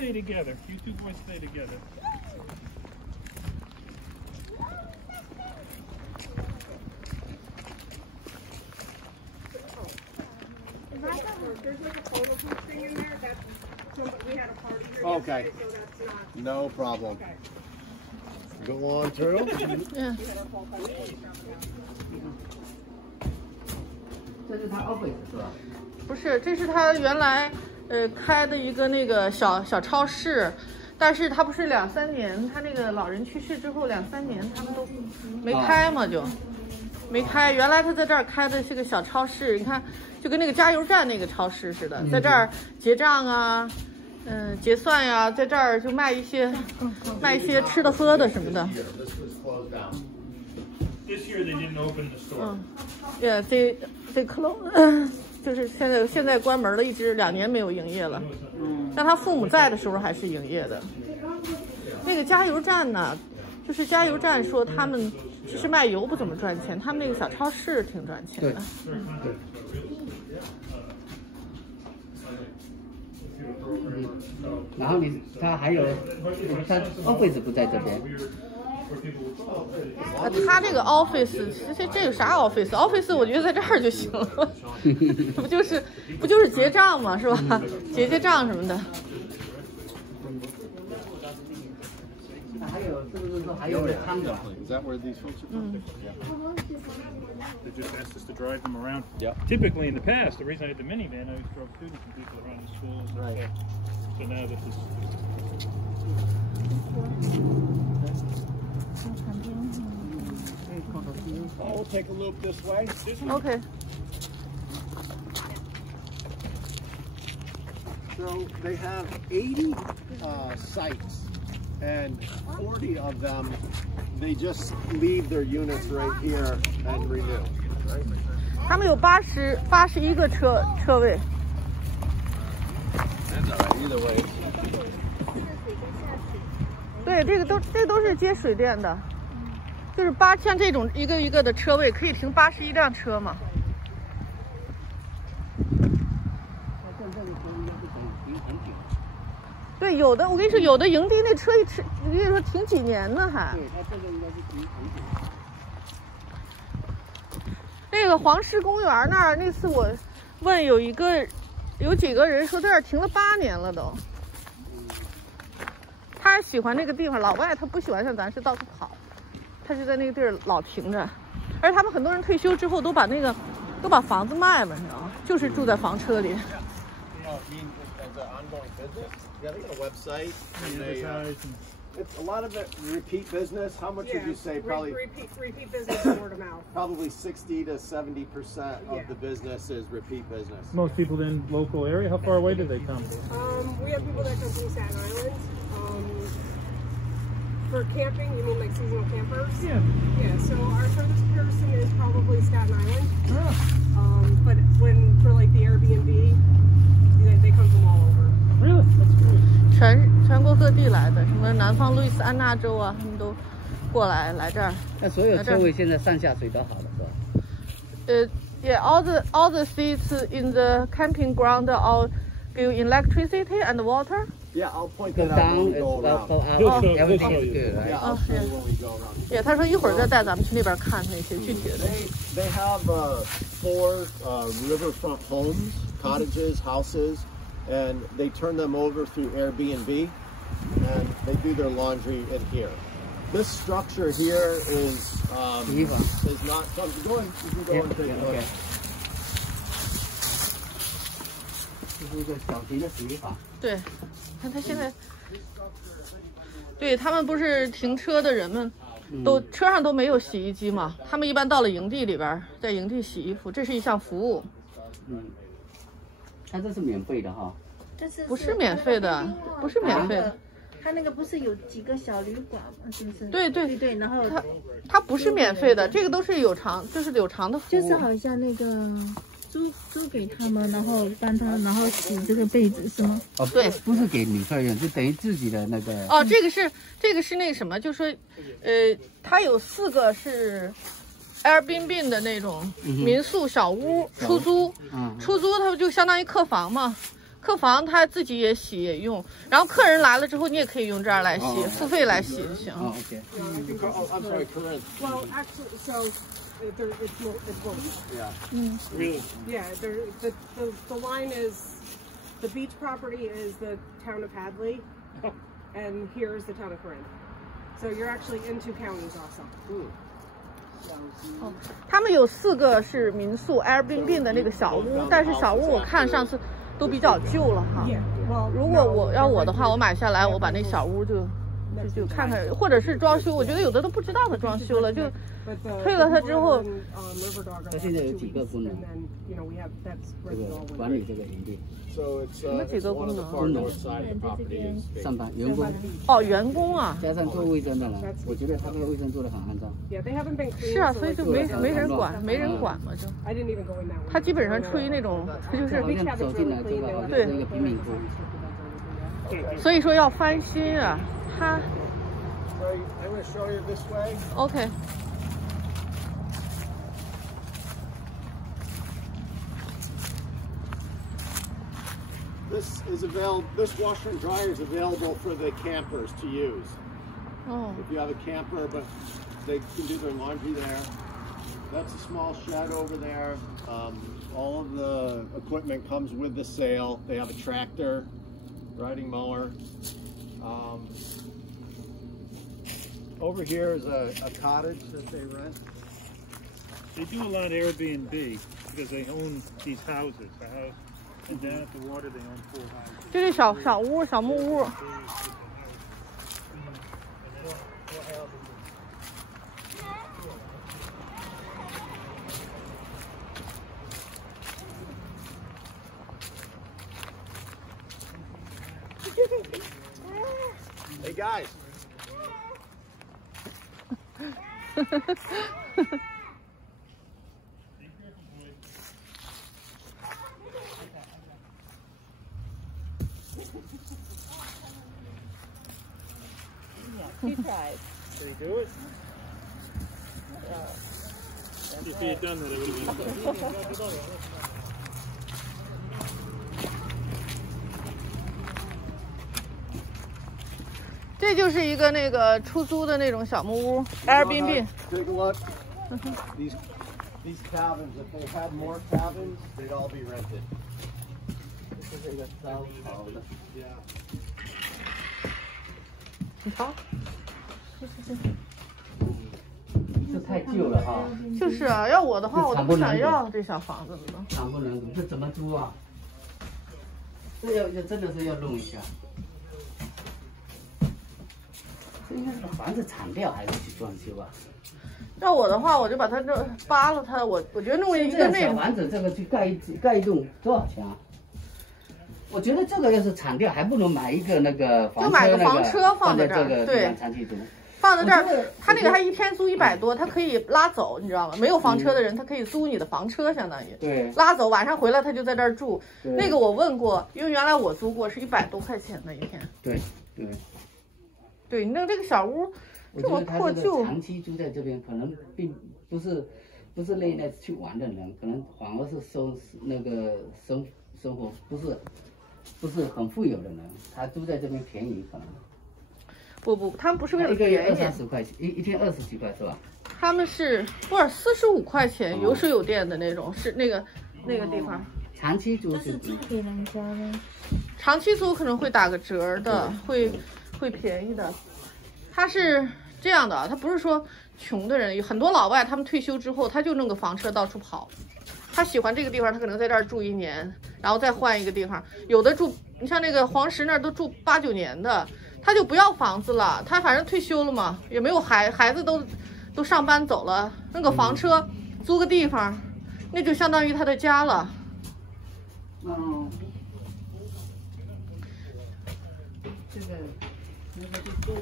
stay together. You two boys stay together. There's like a photo booth thing in there. We had a party here. Okay. So that's not. No problem. Go on through. Yeah. 这是他 office 是吧？不是，这是他原来开的一个那个小超市，但是他不是2、3年，他那个老人去世之后2、3年他们都没开嘛，就没开。原来他在这儿开的是个小超市，你看就跟那个加油站那个超市似的，在这儿结账啊，结算呀，在这儿就卖一些吃的喝的什么的。This year they didn't open the store. Yeah, they close. 就是现在关门了，一直2年没有营业了。但他父母在的时候还是营业的。那个加油站呢，就是加油站说他们其实卖油不怎么赚钱，他们那个小超市挺赚钱的。对。然后他还有他 office 不在这边。他这个 office， 这有啥 office？office 我觉得在这儿就行了，不就是结账嘛，是吧？结账什么的。还有是不是说还有汤的 Is that where these folks are from? They just asked us to drive them around. Yeah. Typically in the past, the reason I had the minivan, I always drove students and people around the schools. And Right. stuff. So now this is. We'll take a loop this way. OK。So they have 80 sites, and 40 of them, they just leave their units right here and renew. Right? 他们有81个车位。That's all right. Either way. 对，这都是接水电的，就是像这种一个一个的车位可以停81辆车嘛。对，有的我跟你说，有的营地那车我跟你说停几年呢还。对，他这个应该是停很久。那个黄石公园那儿，那次我问有几个人说在这儿停了8年了都。他喜欢那个地方，老外他不喜欢像咱是到处跑，他就在那个地儿老停着。而他们很多人退休之后都把房子卖了，你知道吗？就是住在房车里。Yeah, they got a website. And it's a lot of it repeat business. How much would you say? Probably repeat business and word of mouth. Probably 60 to 70% of the business is repeat business. Most people in local area. How far away do they come? We have people that come from Staten Island. For camping, you mean like seasonal campers? Yeah. Yeah. So our furthest person is probably Staten Island. But for like the Airbnb, they come from all over. Really? That's great. 全国各地来的，什么南方路易斯安那州啊，他们都过来这儿。那所有车位现在上下水都好了，是吧？Yeah, all the seats in the camping ground all give electricity and water. Yeah, I'll point Go that out when down, we go around. go up. He'll show Everything you. is good, right? Yeah, I'll show you when we go around. Yeah, 他说一会儿再带咱们去那边看那些具体的。They have 4 riverfront homes, cottages, houses, and they turn them over through Airbnb, and they do their laundry in here. This structure here is not something. You can go and take a look. 这是一个小型的洗衣房。对，看他现在，对他们不是停车的人们，车上都没有洗衣机嘛，他们一般到了营地里边，在营地洗衣服，这是一项服务。它这是免费的哈。不是免费的，不是免费的。他那个不是有几个小旅馆吗？是不是？对，然后它不是免费的，这个都是有偿的服务。就是好像那个租给他们，然后帮他，然后洗这个被子是吗？哦，对，不是给旅客用，就等于自己的那个。哦，这个是那个什么，就说，它有4个是 Airbnb 的那种民宿小屋出租，它不就相当于客房嘛？客房他自己也洗也用，然后客人来了之后，你也可以用这儿来洗，付费来洗就行。OK。I'm sorry, Corinne. Well, actually, so it's both. Yeah. Really? Yeah, the line is the beach property is the town of Hadley, and here is the town of Corinne. So you're actually in 2 counties also. 他们有4个是民宿 Airbnb 的那个小屋，但是小屋我看上次都比较旧了哈。如果我的话，我买下来，我把那小屋就看看，或者是装修，我觉得有的都不知道它装修了，就退了它之后。它现在有几个功能？这个管理这个营地。什么几个功能？上班员工。哦，员工啊。加上做卫生的人，我觉得他们卫生做得很肮脏。是啊，所以就没人管嘛就。他基本上处于那种，就是走进来这个好像是一个贫民窟。所以说要翻新啊，他。I'm going to show you this way. OK。This is available. This washer and dryer is available for the campers to use. Oh. If you have a camper, but they can do their laundry there. That's a small shed over there. All of the equipment comes with the sale. They have a tractor, riding mower. Over here is a cottage that they rent. They do a lot of Airbnb because they own these houses. The house, and down at the water they own 4 houses. 这是小屋小木屋。Hey guys. He tried. Did he do it? If he had done that, it would have been. 这就是一个那个出租的那种小木屋 ，Airbnb。 Take a look. These cabins, if they had more cabins, they'd all be rented. 这是一个烧烤的。你瞧，这太旧了哈。就是啊，要我的话，我都不想要这小房子了。惨不忍睹，这怎么租啊？这真的是要弄一下。这应该是把房子铲掉还是去装修啊？要我的话，我就把它这扒了它，我觉得弄一个那小房子这个去盖一栋多少钱啊？我觉得这个要是铲掉，还不如买一个那个房车，就买个房车放在这个对，长期租。放在这儿，他那个还1天租100多，他可以拉走，你知道吗？没有房车的人，他可以租你的房车，相当于对，拉走，晚上回来他就在这儿住。那个我问过，因为原来我租过是100多块钱的1天。对，对，你弄这个小屋这么破旧，长期住在这边，可能并不是累那去玩的人，可能反而是生活不是很富有的人，他住在这边便宜可能。不，他们不是为了便宜，20-30块钱，一天20几块是吧？他们是不是45块钱，有水有电的那种，是那个地方。长期租是租给人家的。长期租可能会打个折的，会便宜的。他是这样的，他不是说穷的人，有很多老外，他们退休之后他就弄个房车到处跑。他喜欢这个地方，他可能在这儿住1年，然后再换一个地方。有的住，你像那个黄石那儿都住8、9年的。他就不要房子了，他反正退休了嘛，也没有孩子都上班走了，弄个房车，租个地方，那就相当于他的家了。这个那个就多了，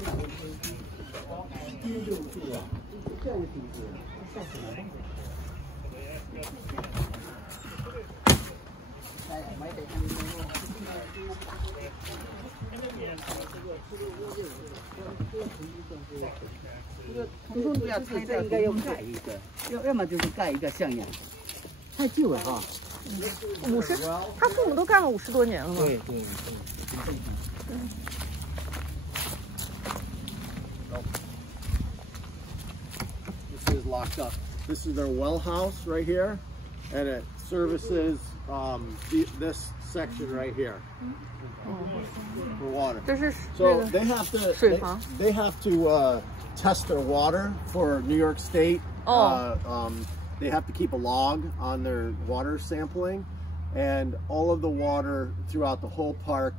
就住啊，这样挺多，上什么？你说要拆掉，应该要盖一个，要么就是盖一个像样，太旧了哈。他父母都干了50多年了嘛。对。This is locked up. This is their well house right here, and it services this section right here for water. So they have to they have to test their water for New York State. They have to keep a log on their water sampling, and all of the water throughout the whole park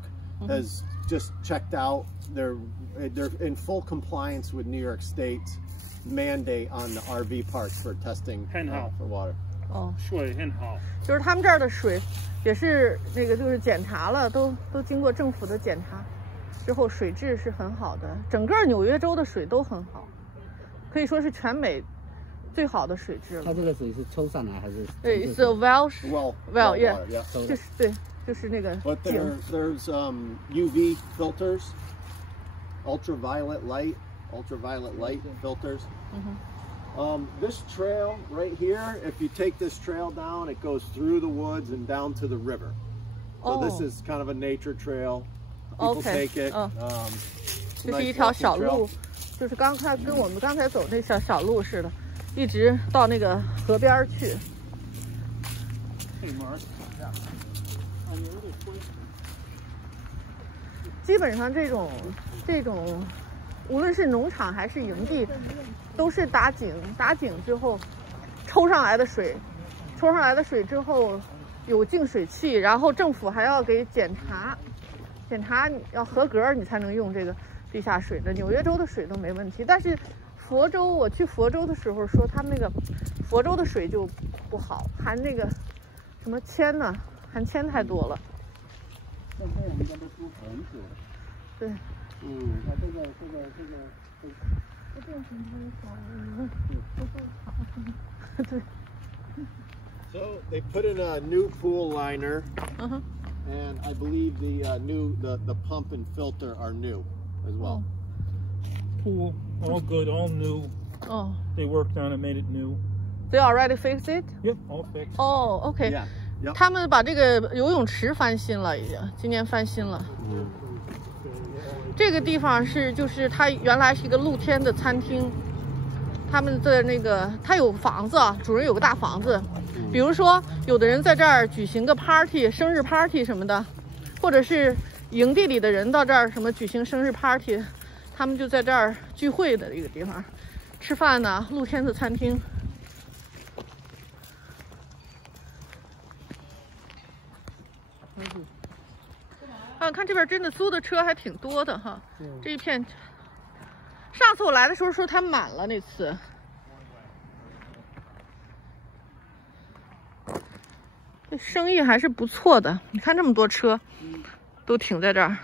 has just checked out. They're in full compliance with New York State's mandate on the RV parks for testing for water. 水很好，就是他们这儿的水也是那个就是检查了，都经过政府的检查之后，水质是很好的。整个纽约州的水都很好，可以说是全美最好的水质了。它这个水是抽上来还是？对，it's a well, yeah， 就是对，就是那个。But there's UV filters, ultraviolet light filters. This trail right here, if you take this trail down, it goes through the woods and down to the river. So this is kind of a nature trail. People take it. 这是一条小路，就是刚才跟我们刚才走那小路似的，一直到那个河边去。基本上这种，无论是农场还是营地，都是打井之后抽上来的水，之后有净水器，然后政府还要给检查你要合格，你才能用这个地下水的。纽约州的水都没问题，但是佛州，我去佛州的时候说他们那个佛州的水就不好，含那个什么铅呢，含铅太多了。现在我们家都租很久了。对。它这个。对。So they put in a new pool liner, and I believe the pump and filter are new as well. Pool, all good, all new. They worked on it, made it new. They already fixed it? Yep, all fixed. OK. Yeah. 他们把这个游泳池翻新了，已经今年翻新了。这个地方就是它原来是一个露天的餐厅，他们的那个它有房子啊，主人有个大房子，比如说有的人在这儿举行个 party， 生日 party 什么的，或者是营地里的人到这儿什么举行生日 party， 他们就在这儿聚会的一个地方，吃饭呢，露天的餐厅。看这边真的租的车还挺多的哈，这一片。上次我来的时候说它满了，那次。这生意还是不错的，你看这么多车，都停在这儿。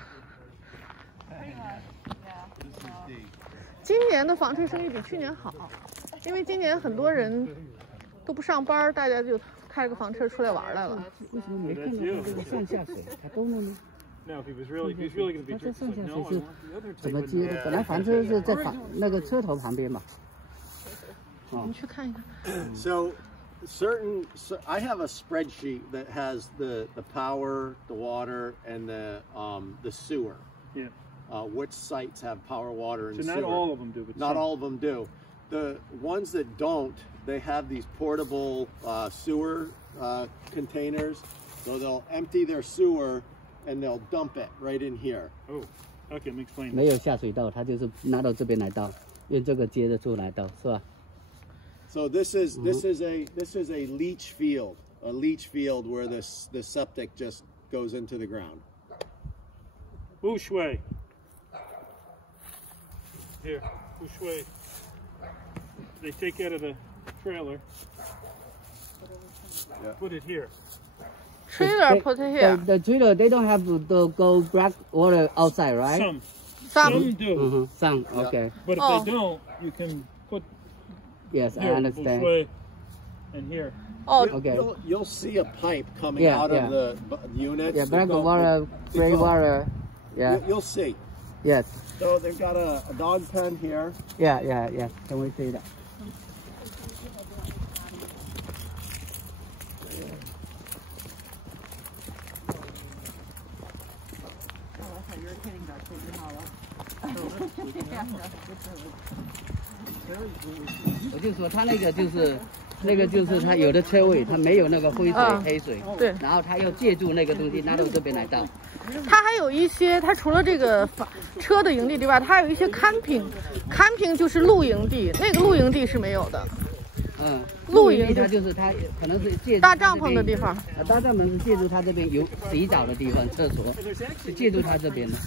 今年的房车生意比去年好，因为今年很多人都不上班，大家就开个房车出来玩来了。为什么没看到这个上下水？它都能呢？ Now, if he was really going to be drinking, no, I want the other type. 怎么接的？本来房车是在那个车头旁边嘛。我们去看一看。So I have a spreadsheet that has the power, the water, and the sewer. Yeah. Which sites have power, water, and sewer? So not all of them do, but not all of them do. The ones that don't, they have these portable sewer containers, so they'll empty their sewer. And they'll dump it right in here. Oh, okay, let me explain. 没有下水道，它就是拿到这边来倒，用这个接着出来倒，是吧 ？So this is a leach field, where the septic just goes into the ground. 不水 Here, 不水 They take out of the trailer. Put it here. Trailer put here. The trailer, they don't have to go black water outside, right? Some do. Some, okay. But if they don't, you can put. Yes, here, I understand. And here. Okay. You'll see a pipe coming out of the units. Yeah, black water, gray water. Yeah. You'll see. Yes. So they've got a dog pen here. Yeah. Can we see that? 我就说他那个就是他有的车位他没有那个灰水、黑水，对，然后他要借助那个东西拿到这边来倒。它还有一些，它除了这个车的营地之外，它还有一些camping就是露营地，那个露营地是没有的。露营它就是它可能是借搭帐篷的地方。搭帐篷是借助它这边有洗澡的地方、厕所，是借助它这边的。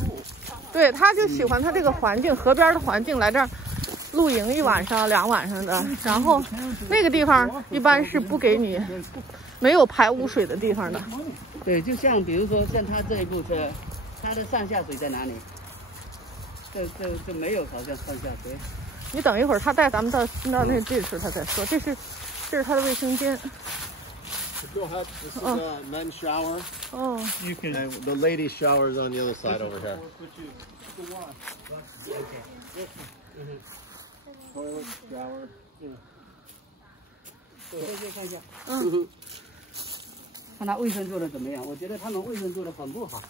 对，他就喜欢它这个环境，河边的环境，来这儿露营1晚上、2晚上的。然后那个地方一般是不给你没有排污水的地方的。对，就像比如说像他这一部车，它的上下水在哪里？这没有好像上下水。你等一会儿，他带咱们到那这时他再说。这是他的卫生间。Go ahead. This is a men's shower. Oh. You can. And the ladies' shower is on the other side over here. Toilet, shower. 看一下。看他卫生做的怎么样？我觉得他们卫生做的很不好。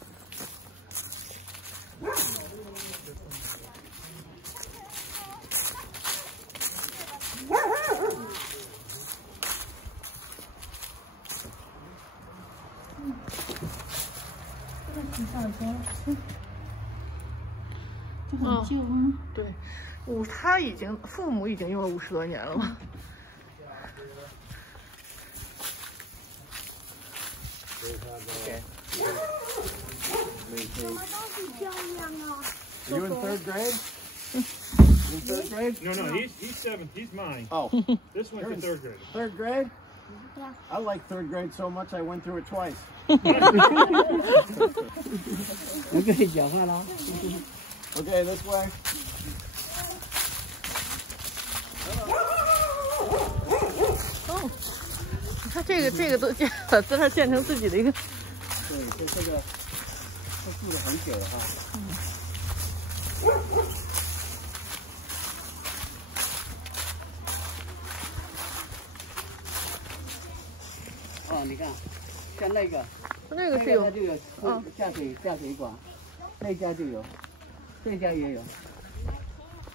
这很旧啊。对，他父母已经用了50多年了嘛。Are you in 3rd grade? In 3rd grade? No, he's 7th. He's mine. Oh, This went to 3rd grade. 3rd grade? Yeah. I like 3rd grade so much I went through it twice. 我跟你讲话了。Okay, this way. 哦，你看这个都建在那儿建成自己的一个。对，就这个，他住了很久了哈。哦，你看，像那个是有，它就有下水管，那家就有，这家也有，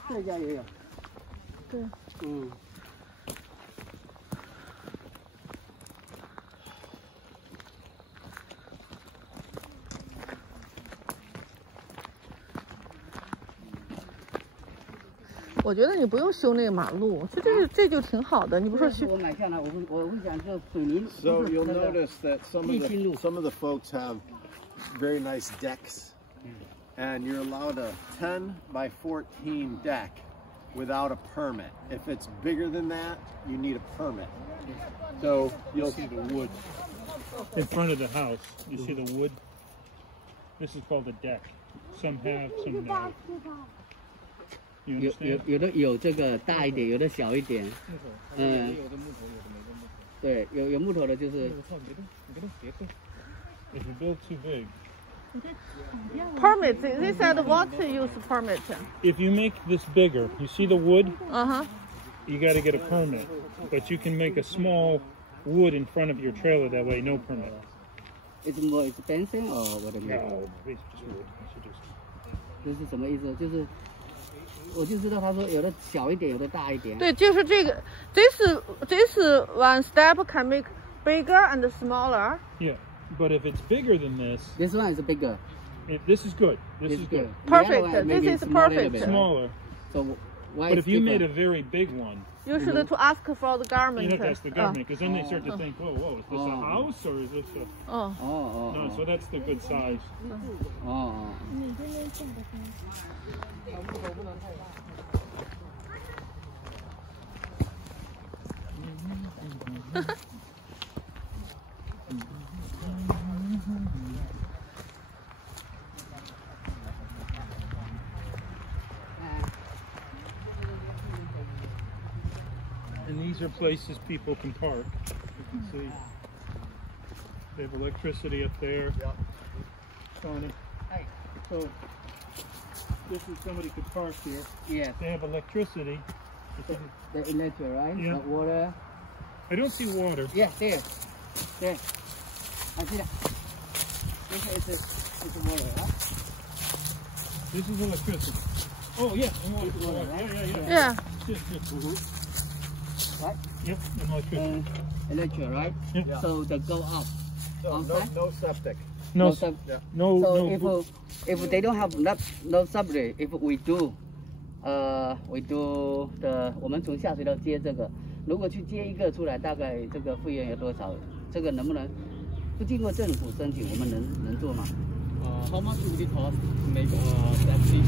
这家也有。对。嗯。我觉得你不用修那个马路，这就挺好的。你不说修？我买下来，我会想就水泥。So you'll notice that some of the folks have very nice decks, and you're allowed a 10 by 14 deck without a permit. If it's bigger than that, you need a permit. So You'll see the wood in front of the house. You see the wood? This is called a deck. Some have, some don't. 有的有这个大一点，有的小一点。嗯。对，有木头的就是。If you build too big. Permit. They said what to use permit. If you make this bigger, you see the wood? You got to get a permit. But you can make a small wood in front of your trailer that way, no permit. It's more expensive or what? No, it's just wood. 这是什么意思？就是。我就知道他说有的小一点，有的大一点。对，就是这个。This one step can make bigger and smaller. Yeah, but if it's bigger than this. This one is bigger. This is good. This is good. Perfect. This is perfect. Smaller. So why? But if you made a very big one. You should to ask for the government. You have to ask the government because then they start to think, whoa, is this a house or is this a? No, so that's the good size. And these are places people can park. You can see they have electricity up there. So this is somebody could park here. Yes. They have electricity. The electric, right? Yeah. The water. I don't see water. Yeah, there. I see that. This is water, huh? This is electricity. Oh yeah. Yeah. Right? Yep. Electric. Electric, right? Yeah. So they go up. No septic. No. Yeah. No. So No. if they don't have no subway, if we do the 我们从下水道接这个，如果去接一个出来，大概这个费用有多少？这个能不能不经过政府申请，我们能做吗？How much would it cost to make septic?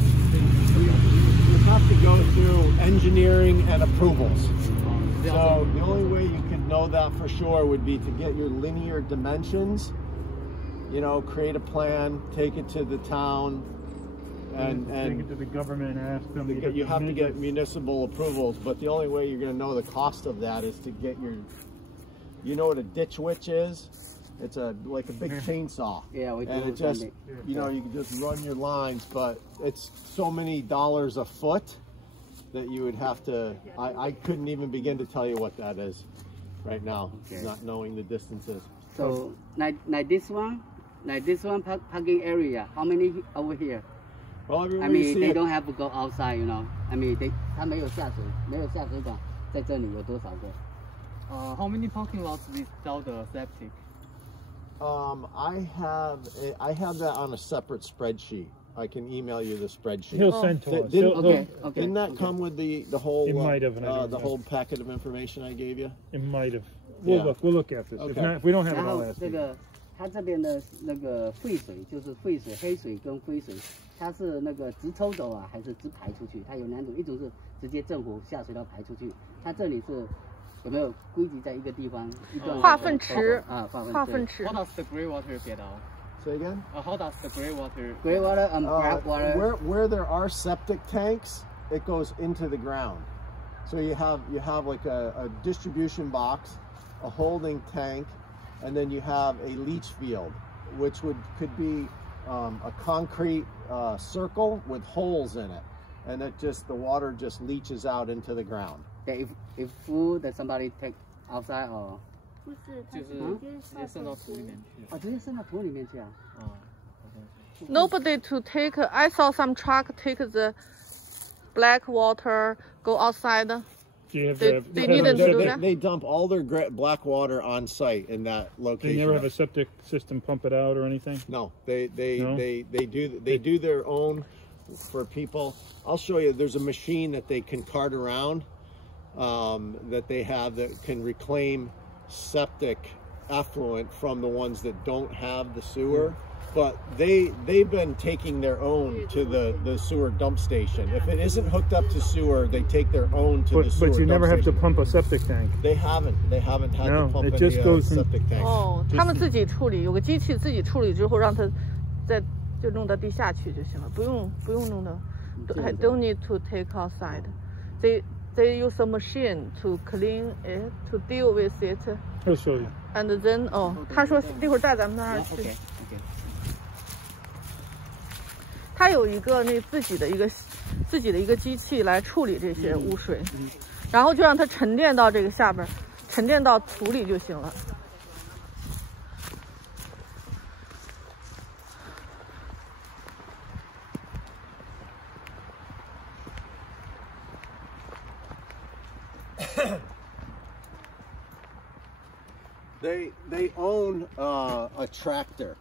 You have to go through engineering and approvals. So the only way you could know that for sure would be to get your linear dimensions. You know, create a plan, take it to the town, and take it to the government and ask them. You have to get municipal approvals, but the only way you're going to know the cost of that is to get your. You know what a ditch witch is? It's like a big chainsaw. Yeah, we do. And it just, you know, you can just run your lines, but it's so many dollars a foot that you would have to. I couldn't even begin to tell you what that is right now, not knowing the distances. So like this one parking area. How many over here? Well, I mean, they don't have to go outside, you know. I mean, 它没有下水管，在这里有多少个？How many parking lots without the septic? I have that on a separate spreadsheet. I can email you the spreadsheet. He'll send to us. Didn't that come with the whole? It might have. The whole packet of information I gave you. It might have. We'll look at this. If we don't have it, I'll ask you. 这个它这边的那个废水就是废水、黑水跟灰水，它是那个直抽走啊，还是直排出去？它有两种，一种是直接政府下水道排出去，它这里是有没有归集在一个地方？化粪池啊，化粪池。 How does the gray water get out? Say again? How does the gray water? Gray water and black water. Where there are septic tanks, it goes into the ground. So you have like a distribution box, a holding tank, and then you have a leach field, which could be a concrete circle with holes in it, and the water just leaches out into the ground. Yeah, if food that somebody take outside or 不是，它就是直接渗到土里面去。哦，直接渗到土里面去啊？哦。Nobody to take. I saw some truck take the black water, go outside. They needed to do that. They dump all their black water on site in that location. They never have a septic system pump it out or anything. No, they do their own for people. I'll show you. There's a machine that they can cart around that they have that can reclaim septic effluent from the ones that don't have the sewer. But they've been taking their own to the sewer dump station. If it isn't hooked up to sewer, they take their own to the sewer. But you never have to pump a septic tank. They haven't had to pump any septic tank. 哦，他们自己处理，有个机器自己处理之后，让它就弄到地下去就行了，不用弄到。I don't need to take outside. They use a machine to clean it, to deal with it. He'll show you. And then 他说一会儿带咱们那儿去。他有一个自己的一个机器来处理这些污水，然后就让它沉淀到这个下边，沉淀到土里就行了。They own a tractor.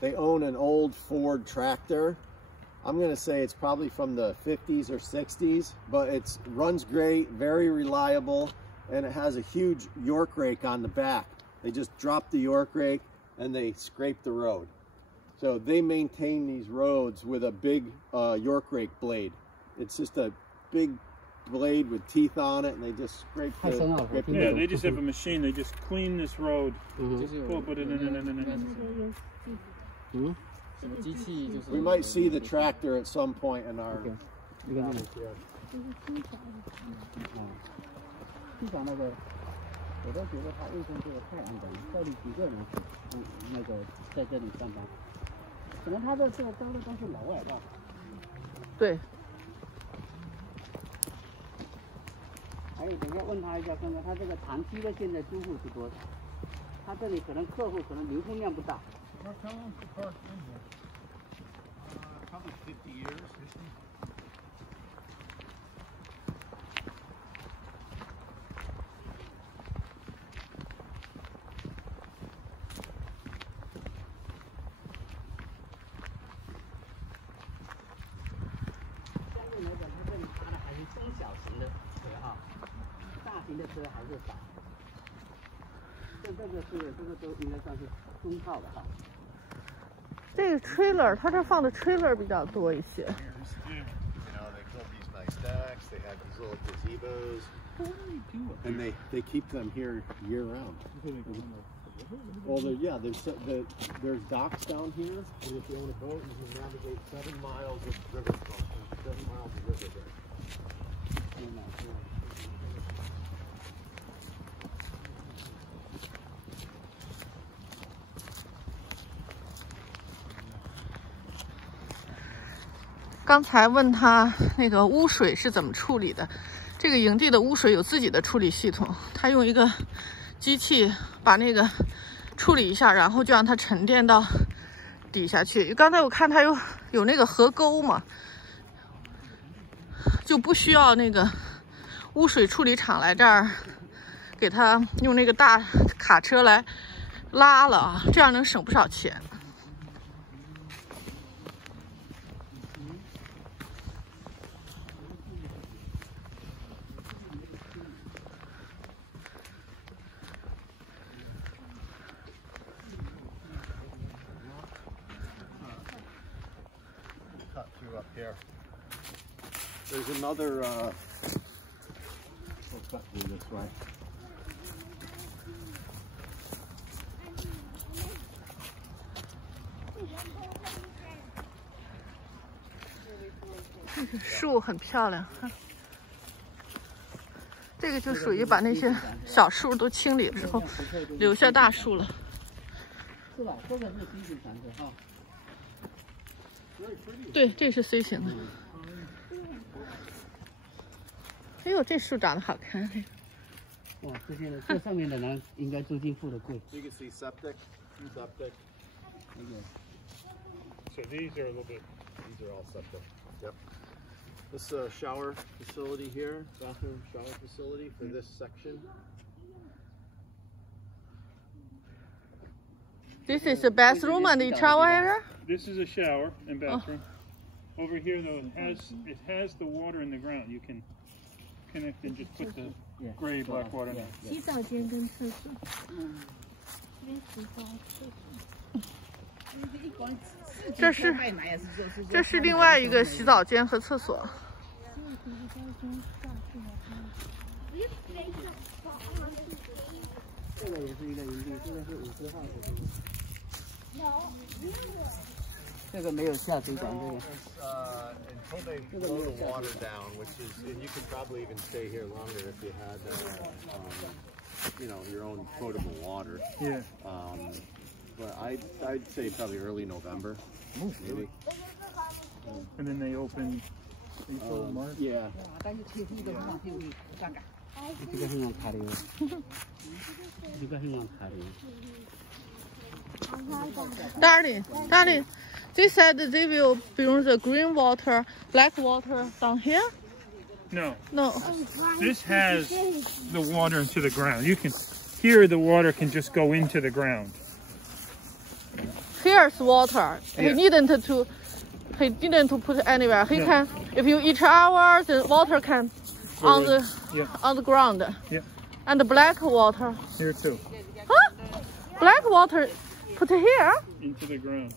They own an old Ford tractor. I'm going to say it's probably from the 50s or 60s, but it runs great, very reliable, and it has a huge York rake on the back. They just drop the York rake and they scrape the road. So they maintain these roads with a big York rake blade. It's just a big blade with teeth on it, and they just scrape the Yeah, they just have a machine. They just clean this road. Put it in. We might see the tractor at some point in our. 我都觉得他卫生这个太安全，到底几个人那个在这里上班？可能他的这个招的都是老外吧。对。还有，等一下问他一下，看看他这个长期的现在租户是多少？他这里可能客户可能流通量不大。How long has the park been here? Probably 50 years. 停的车还是少。像这个都应该算是中号的哈。这个 trailer， 它这放的 trailer 比较多一些。Stacks, they have these little gazebos, and they keep them here year round. Well, there's docks down here, and if you own a boat, you can navigate 7 miles of riverfront, 7 miles of river there. 刚才问他那个污水是怎么处理的，这个营地的污水有自己的处理系统，他用一个机器把那个处理一下，然后就让它沉淀到底下去。刚才我看它有那个河沟嘛，就不需要那个污水处理厂来这儿给他用那个大卡车来拉了啊，这样能省不少钱。Up here. There's another we'll cut through this way. 这个树很漂亮，这个就属于把那些小树都清理之后，留下大树了。是吧？这个是 C 型船车哈。对，这是 C 型的。哎呦，这树长得好看！哇，这上面的人应该租金付的贵。You can see septic. So these are a little bit. These are all septic. Yep. This shower facility here, bathroom shower facility for this section. This is a bathroom and a shower area. This is a shower and bathroom. Over here, though, it has the water in the ground. You can connect and just put the gray black water in. 洗澡间跟厕所。这边洗澡厕所。这是另外一个洗澡间和厕所。这个也是一个营地，这个是50号的。这个没有下水管，Until they blow the water down, which is, and you could probably even stay here longer if you had, your own potable water. Yeah. But I'd say probably early November, maybe. And then they open April, March. Yeah. 这个很好看的，这个很好看的。Darling, they said they will bring the green water, black water down here. No. No. This has the water into the ground. Here the water can just go into the ground. Here's water. Yeah. He didn't put anywhere. He can, if you each hour, the water can on the ground. Yeah. And the black water. Here too. Huh? Black water put here? Into the ground.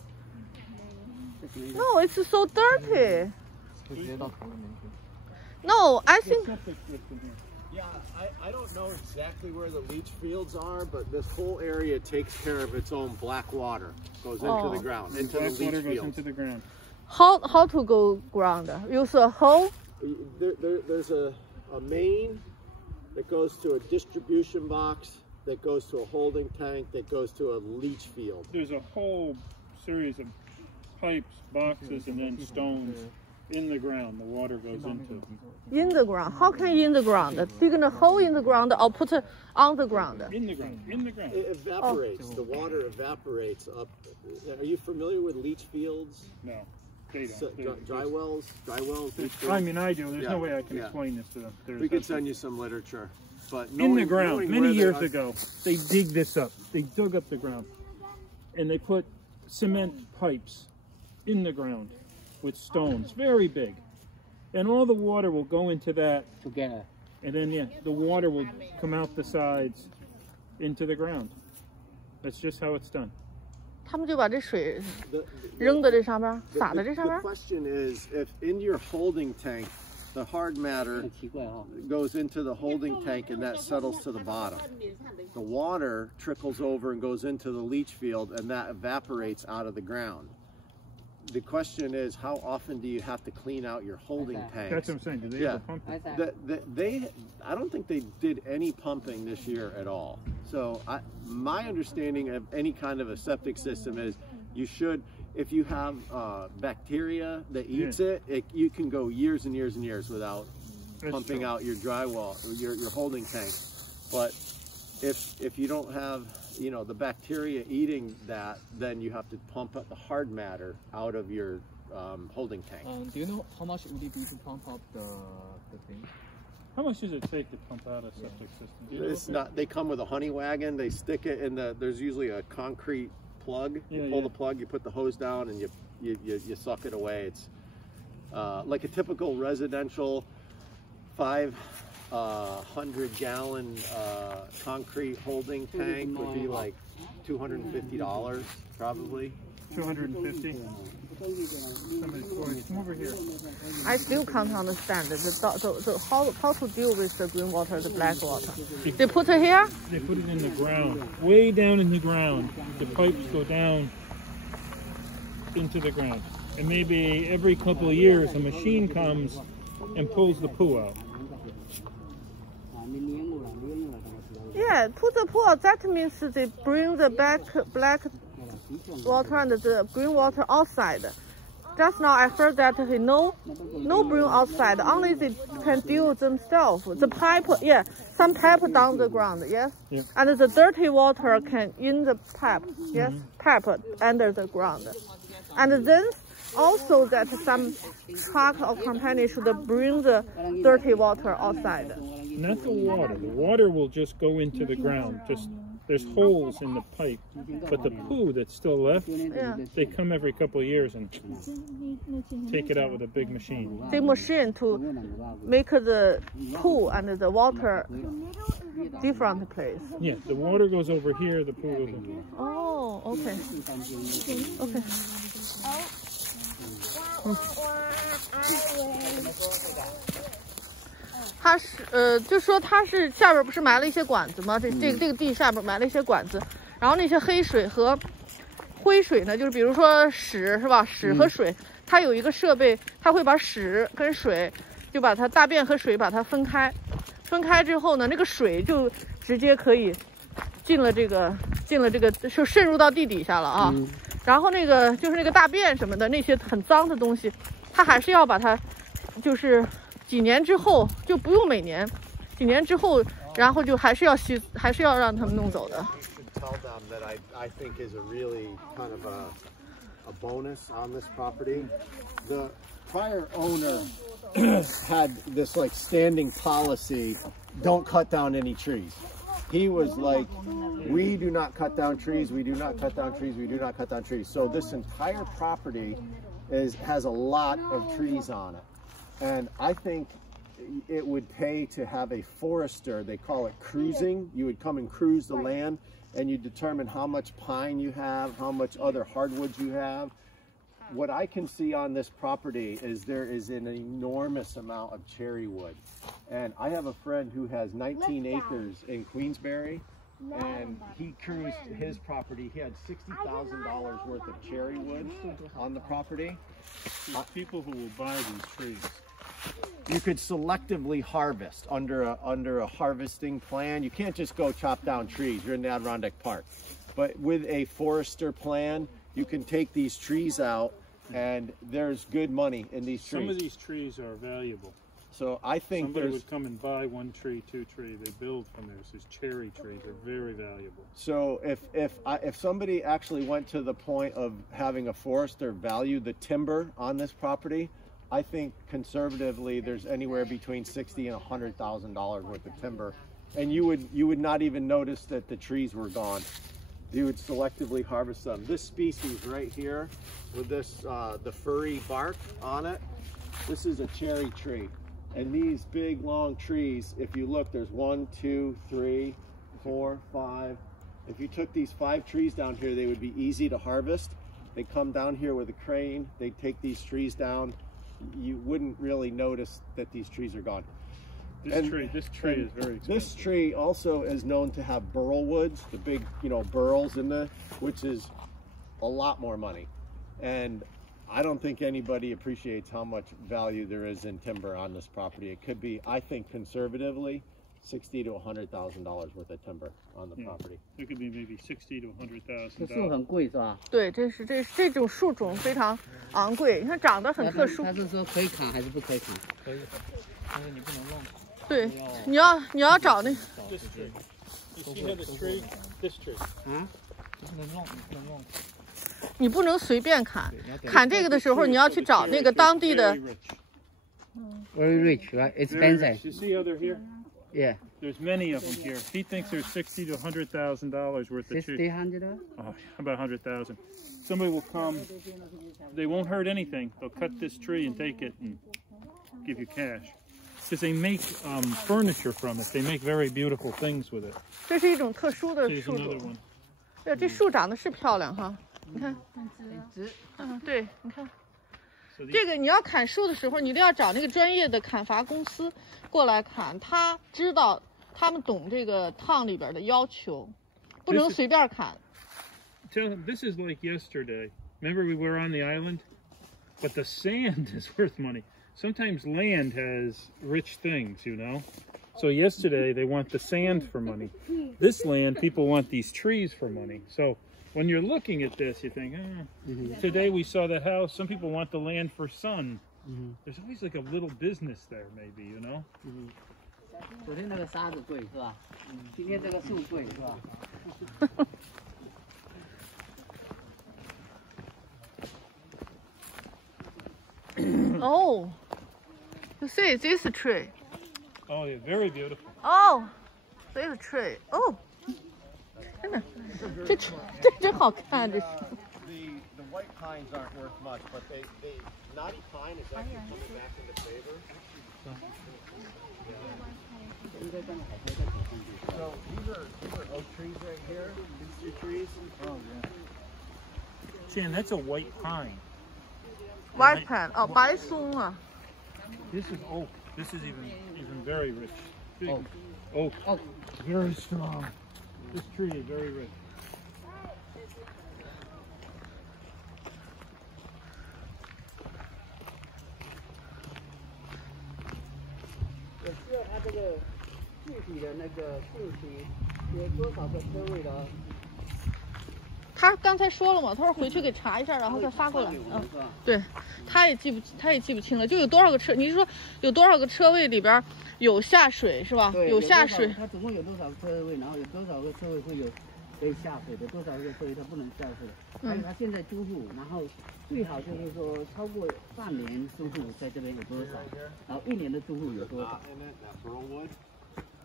No, it's so dirty. No, I think. Yeah, I don't know exactly where the leach fields are, but this whole area takes care of its own black water. Goes into the ground, into the leach fields. Goes into the ground. How to go ground? Use a hole? There's a main that goes to a distribution box, that goes to a holding tank, that goes to a leach field. There's a whole series of pipes, boxes, and then stones in the ground. The water goes into. In the ground? How can in the ground? Digging a hole in the ground or put it on the ground? In the ground. In the ground. It evaporates. The water evaporates up. Are you familiar with leach fields? No. They don't. Dry wells. I mean, I do. There's no way I can explain this to them. We could send you some literature. But in the ground, many years ago, they dig this up. They dug up the ground, and they put cement pipes in the ground with stones, very big, and all the water will go into that together. And then, yeah, the water will come out the sides into the ground. That's just how it's done. 他们就把这水扔在这上面，撒在这上面。 The question is, if in your holding tank, the hard matter goes into the holding tank and that settles to the bottom. The water trickles over and goes into the leach field and that evaporates out of the ground. The question is, how often do you have to clean out your holding tanks? That's what I'm saying. Do they ever pump it? I don't think they did any pumping this year at all. So my understanding of any kind of a septic system is you should, if you have bacteria that eats it, you can go years and years and years without pumping out your drywall, your holding tank. But if you don't have, you know, the bacteria eating that, then you have to pump up the hard matter out of your holding tank. Do you know how much would it be to pump up the thing? How much does it take to pump out a septic system? Do you know It's not. They come with a honey wagon. They stick it in the. There's usually a concrete plug. You pull the plug. You put the hose down, and you suck it away. It's like a typical residential 500-gallon concrete holding tank would be like $250 probably. 250. Come over here. I still can't understand how to deal with the green water, the black water. They put it here? They put it in the ground, way down in the ground. The pipes go down into the ground. And maybe every couple of years a machine comes and pulls the poo out. Yeah, put the poo out. That means they bring the black water and the green water outside. Just now I heard that no bring outside, only they can deal themselves. The pipe, some pipe down the ground, yes? Yeah. And the dirty water can in the pipe, yes? Pipe under the ground. And then also that some truck or company should bring the dirty water outside. Not the water. The water will just go into the ground. There's holes in the pipe, but the poo that's still left, they come every couple of years and take it out with a big machine. The machine to make the poo and the water different place. Yeah, the water goes over here, the poo goes over here. Oh, okay. Okay.它是就说它是下边不是埋了一些管子吗？这个地下边埋了一些管子，然后那些黑水和灰水呢，就是比如说屎是吧？屎和水，它有一个设备，它会把屎跟水就把它大便和水把它分开，分开之后呢，那个水就直接可以进了这个就渗入到地底下了啊。然后那个就是那个大便什么的那些很脏的东西，它还是要把它就是几年之后就不用每年，几年之后，然后就还是要让他们弄走的。Tell them that I think is a really kind of a bonus on this property. The prior owner had this like standing policy: don't cut down any trees. He was like, we do not cut down trees. We do not cut down trees. We do not cut down trees. So this entire property has a lot of trees on it. And I think it would pay to have a forester. They call it cruising. You would come and cruise the land and you determine how much pine you have, how much other hardwoods you have. What I can see on this property is there is an enormous amount of cherry wood. And I have a friend who has 19 acres in Queensbury, and he cruised his property. He had $60,000 worth of cherry wood on the property. There's people who will buy these trees. You could selectively harvest under a harvesting plan. You can't just go chop down trees. You're in the Adirondack Park. But with a forester plan, you can take these trees out, and there's good money in these trees. Some of these trees are valuable. So I think somebody would come and buy 1 tree, 2 trees. They build from there. These cherry trees are very valuable. So if somebody actually went to the point of having a forester value the timber on this property, I think conservatively there's anywhere between $60,000 and $100,000 worth of timber, and you would not even notice that the trees were gone. You would selectively harvest them. This species right here, with this the furry bark on it, this is a cherry tree. And these big long trees, if you look, there's 1, 2, 3, 4, 5. If you took these 5 trees down here, they would be easy to harvest. They come down here with a crane, they take these trees down. You wouldn't really notice that these trees are gone. This tree is very expensive. This tree also is known to have burl woods, the big, burls in the, which is a lot more money. And I don't think anybody appreciates how much value there is in timber on this property. It could be, I think, conservatively, $60,000 to $100,000 worth of timber on the property. It could be maybe $60,000 to $100,000. 这树很贵是吧？对，这种树种非常昂贵，你看长得很特殊。他是说可以砍还是不可以砍？可以，但是你不能弄。对，你要找那。This tree. You see how this tree? This tree. 啊？不能弄，不能弄。你不能随便砍，砍这个的时候你要去找那个当地的。Very rich, right? Expensive. You see how they're here? Yeah. There's many of them here. He thinks there's $60,000 to $100,000 worth of trees. 60,000? Oh, about 100,000. Somebody will come. They won't hurt anything. They'll cut this tree and take it and give you cash. Because they make furniture from it. They make very beautiful things with it. 这是一种特殊的 Here's 树 another 种。 one. 对，这树长得是漂亮哈，你看。对，你看。 这个你要砍树的时候，你一定要找那个专业的砍伐公司过来砍，他知道，他们懂这个烫里边的要求，不能随便砍。Tell him this is like yesterday. Remember we were on the island, but the sand is worth money. Sometimes land has rich things, So yesterday they want the sand for money. This land people want these trees for money. So. When you're looking at this, you think, today we saw the house. Some people want the land for sun. There's always like a little business there, maybe, 昨天那个沙子贵是吧？今天这个树贵是吧？Oh, you see this tree? Oh, yeah, very beautiful. Oh, this tree. Oh. 真的，这真好看，这是。The white pines aren't worth much, but they knotty pine is actually coming back into favor. So these are oak trees right here. These 2 trees. Oh yeah. Jan, that's a white pine. White pine, 哦，白松啊。This is oak. This is even very rich. Big oak. Oak. Very strong. This tree is very rich. 我需要它这个具体的那个信息，有多少个车位的？他刚才说了嘛，他说回去给查一下，然后再发过来。对，他也记不清了，就有多少个车？你是说有多少个车位里边有下水是吧？有下水。它总共有多少个车位？然后有多少个车位会有可以下水的？多少个车位它不能下水的？还有它现在租户，然后最好就是说超过半年租户在这边有多少？然后1年的租户有多少？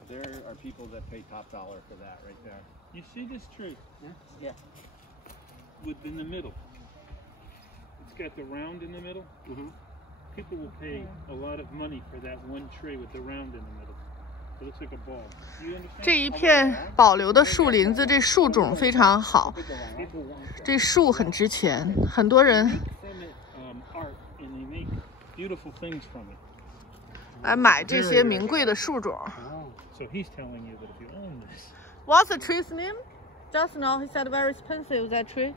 There are people that pay top dollar for that right there. You see this tree? Yeah. Within the middle. It's got the round in the middle. People will pay a lot of money for that one tree with the round in the middle. It looks like a ball. Do you understand? 这一片保留的树林子，这树种非常好，这树很值钱，很多人 art and they make beautiful things from it. 来买这些名贵的树种。So he's telling you that if you own this. What's the tree's name? Just now he said very expensive, that tree.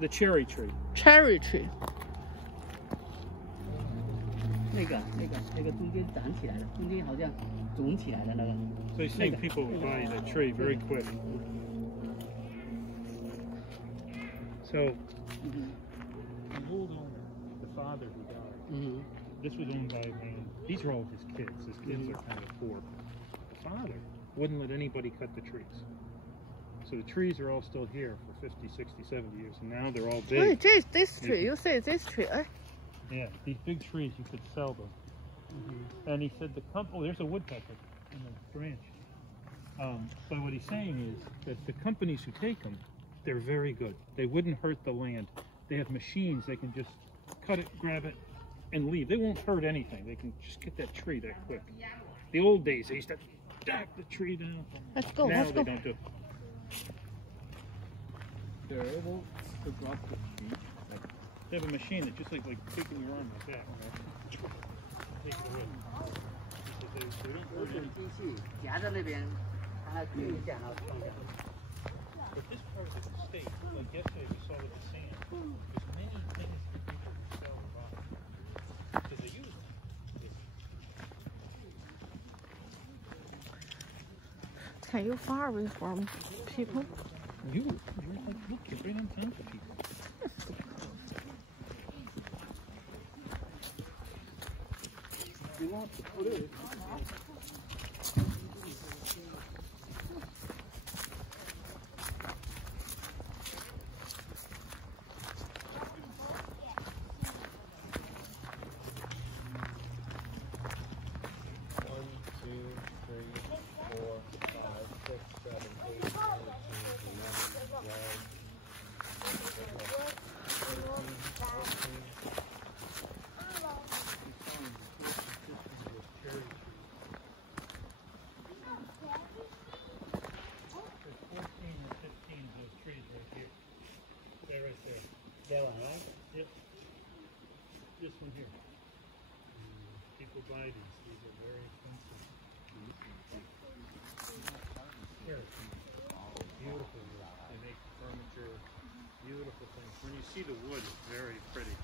The cherry tree. Cherry tree. 那个中间长起来了，中间好像肿起来的那个。So he's saying people buy the tree very quick. So the old owner, the father who died, this was owned by a man. These are all his kids. His kids are kind of poor. The father wouldn't let anybody cut the trees. So the trees are all still here for 50, 60, 70 years, and now they're all big. Hey, this tree, you say this tree. Yeah, these big trees, you could sell them. And he said there's a woodpecker in the branch. But what he's saying is that the companies who take them, they're very good. They wouldn't hurt the land. They have machines. They can just cut it, grab it, and leave. They won't hurt anything. They can just get that tree that quick. The old days, they used to stack the tree down. Let's go. Now Let's they go. don't do. They're able to drop the tree. They have a machine that just like taking your arm like that. Take the wood. They don't hurt anything. 机器夹在那边，它锯一下，然后放下。 But this part of the state, like yesterday we saw with the sand, there's many things for people to sell and buy. Because they use them. Can you far away from people? You're like, look, you're right on top of people. You want to put it. Yep. This one here. People buy these. These are very expensive. Beautiful wood. They make furniture. Beautiful things. When you see the wood, it's very pretty.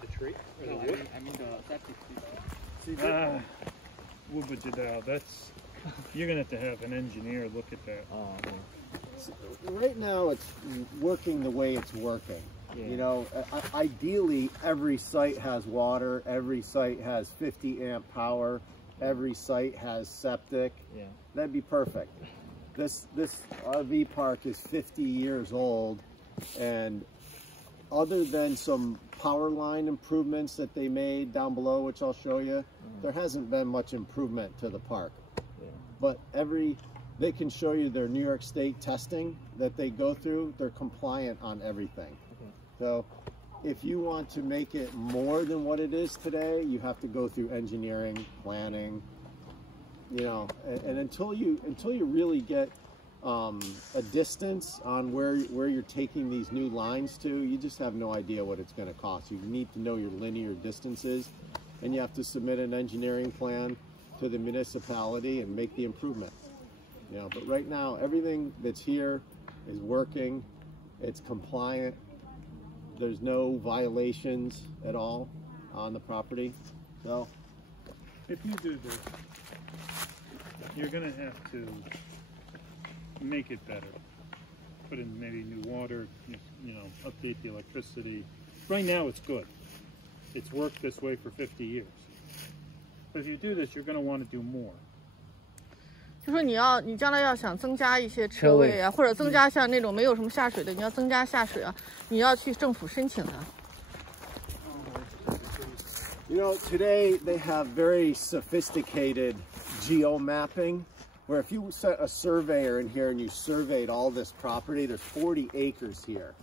The tree? Or the wood? I mean the septic system. That's, you're going to have an engineer look at that. So right now it's working the way it's working. Yeah. You know, ideally every site has water, every site has 50 amp power, every site has septic. Yeah. That'd be perfect. This RV park is 50 years old, and other than some power line improvements that they made down below, which I'll show you, there hasn't been much improvement to the park. Yeah. But they can show you their New York State testing that they go through. They're compliant on everything. Okay. So if you want to make it more than what it is today, you have to go through engineering, planning, you know, and until you really get a distance on where you're taking these new lines to, you just have no idea what it's going to cost. You need to know your linear distances, and you have to submit an engineering plan to the municipality and make the improvement. You know, but right now everything that's here is working. It's compliant. There's no violations at all on the property. So if you do this, you're going to have to make it better. Put in maybe new water, you know, update the electricity. Right now it's good. It's worked this way for 50 years. But if you do this, you're going to want to do more. 就说你将来要想增加一些车位啊，或者增加像那种没有什么下水的，你要增加下水啊，你要去政府申请的。You know, today they have very sophisticated geo-mapping, where if you set a surveyor in here and you surveyed all this property, there's 40 acres here.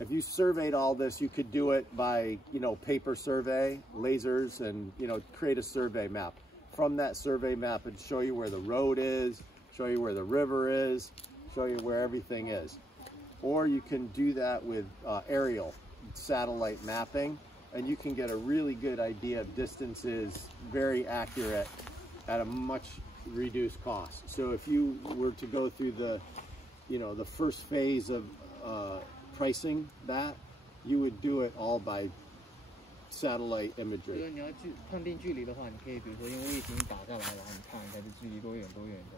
If you surveyed all this, you could do it by, you know, paper survey, lasers, and, you know, create a survey map. From that survey map, it'd show you where the road is, show you where the river is, show you where everything is. Or you can do that with aerial satellite mapping, and you can get a really good idea of distances, very accurate, at a much reduced cost. So if you were to go through the, you know, the first phase of pricing that, you would do it all by satellite imagery. 就是你要判定距离的话，你可以比如说用卫星打下来，然后你看一下这距离多远多远的。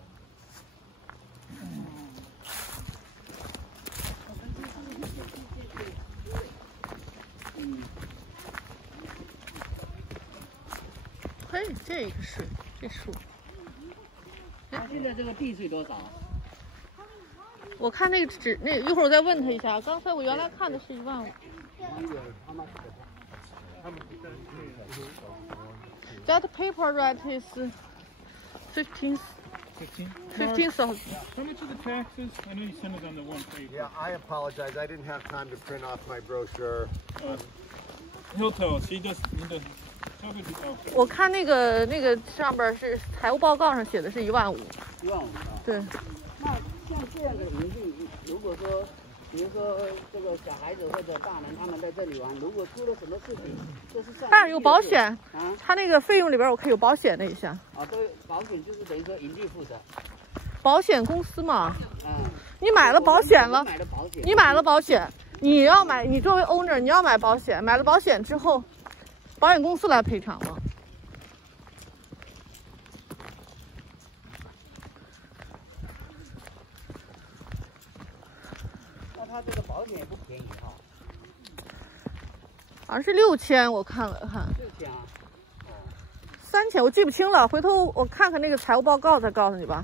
嘿，这个是这树。它现在这个地税多少？我看那个一会儿我再问他一下。刚才我原来看的是15000。That paper right is 15. 15,000. How much are the taxes? I know you sent it on the one page. Yeah, I apologize. I didn't have time to print off my brochure. He'll tell us. He does. Tell me the outfit. 我看那个上边是财务报告上写的是15000。15000啊。对。那像这样的营地，如果说，比如说这个小孩子或者大人他们在这里玩，如果出了什么事情，这是算。但是有保险啊。他那个费用里边我看有保险那一项。啊，对，保险就是等于说营地负责。保险公司嘛。嗯。你买了保险了。买了保险。你买了保险，你要买，你作为 owner 你要买保险，买了保险之后，保险公司来赔偿吗？那他这个保险也不便宜哈。好像是6000，我看了看。6000啊。 3000，我记不清了，回头我看看那个财务报告再告诉你吧。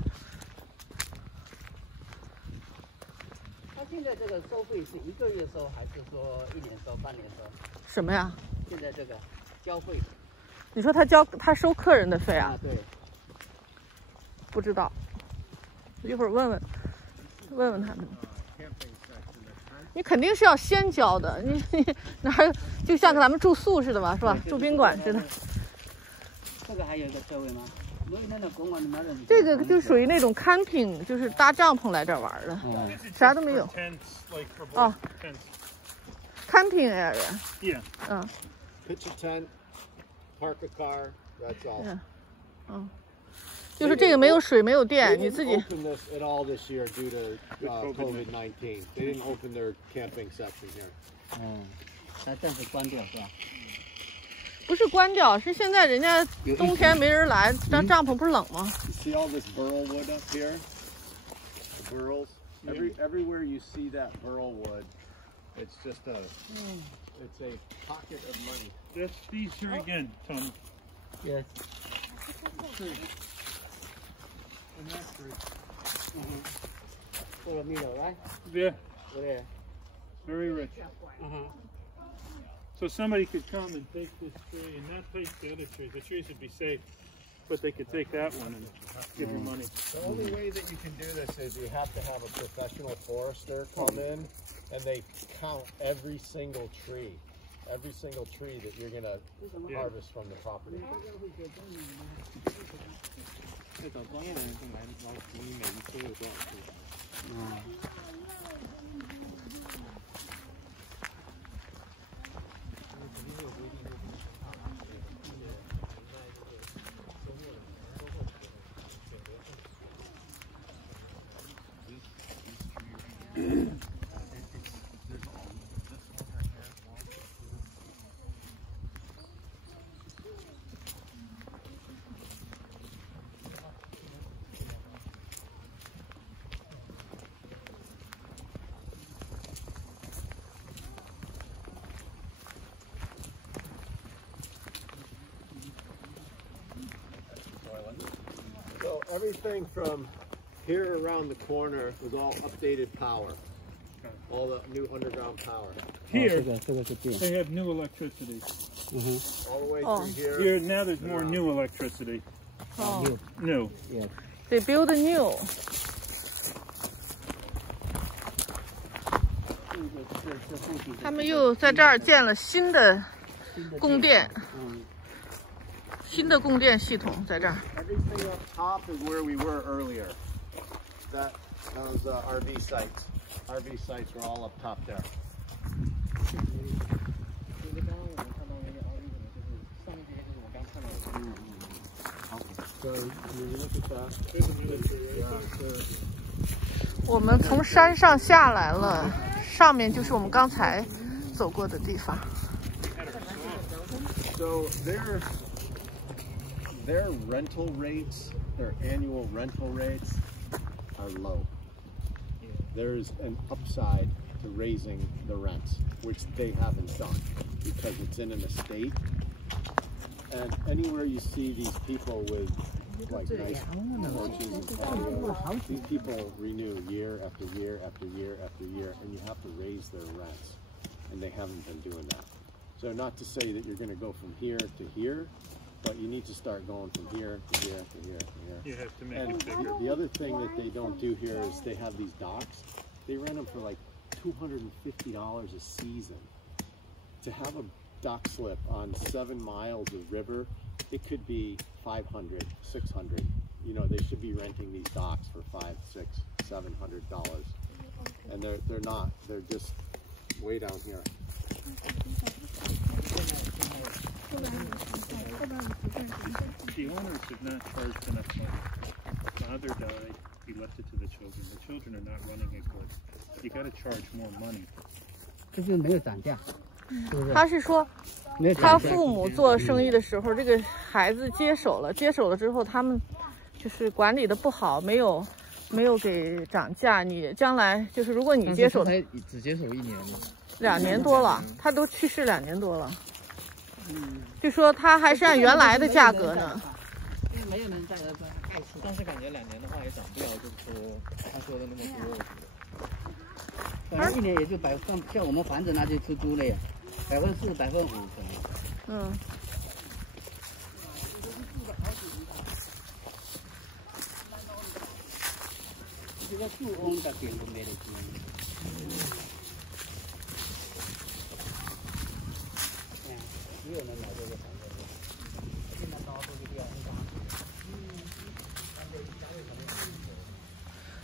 他现在这个收费是1个月收，还是说1年收、半年收？什么呀？现在这个交费。你说他收客人的费啊？啊，对。不知道，一会儿问问他们。你肯定是要先交的，你哪儿就像咱们住宿似的吧，是吧？住宾馆似的。 这个还有一个车位吗？这个就属于那种 camping， 就是搭帐篷来这儿玩的，啥都没有。哦 ，camping area。Yeah. Pitch a tent, park a car. That's all. 就是这个没有水，没有电，你自己。 Open this at all this year due to COVID-19. They didn't open their camping section here. 它暂时关掉是吧？ 不是关掉，是现在人家冬天没人来，这帐篷不是冷吗 You see all this burl wood up here? The burls. Everywhere you see that burl wood, it's just it's a pocket of money. That's these here again, Tom. Yes. And that's great. For the middle, right? Yeah. There. Very rich. So somebody could come and take this tree and not take the other trees. The trees would be safe, but they could take that one and give you money. The only way that you can do this is you have to have a professional forester come in and they count every single tree that you're going to harvest from the property. 再找专业的人过来，然后估你每一棵有多少树。So everything from here around the corner was all updated power. All the new underground power. Here, they have new electricity. All the way through here. Here, now there's more new electricity. Oh. New. Yes. They build new. 他们又在这儿建了新的供电，新的供电系统在这儿。 Everything up top is where we were earlier. Those RV sites. RV sites were all up top there. 就是刚刚我们看到那个奥利就是上面这些就是我刚看到的。So you look at that. 我们从山上下来了，上面就是我们刚才走过的地方。 So their rental rates, their annual rental rates are low. There's an upside to raising the rents, which they haven't done because it's in an estate. And anywhere you see these people with like nice porches and patios, these people renew year after year after year after year, and you have to raise their rents, and they haven't been doing that. So not to say that you're going to go from here to here, but you need to start going from here to here to here to here. You have to make And it bigger. the other thing that they don't do here is they have these docks. They rent them for like $250 a season. To have a dock slip on 7 miles of river, it could be $500, $600. You know, they should be renting these docks for $500, $600, $700. And they're not. They're just way down here. The owners have not charged enough money. Father died, he left it to the children. The children are not running it good. You got to charge more money. 就是没有涨价，是不是？他是说，他父母做生意的时候，这个孩子接手了之后，他们就是管理的不好，没有给涨价。你将来就是如果你接手，只接手1年吗？2年多了，他都去世2年多了。就说他还是按原来的价格呢。因为没有人在那边爱吃。但是感觉2年的话也涨不了，就是说他说的那么多。反正1年也就像我们房子那就出租了呀，4%、5%可能。嗯。这个住翁的点都没得住。只有人买这个房子，现在高度就比较高。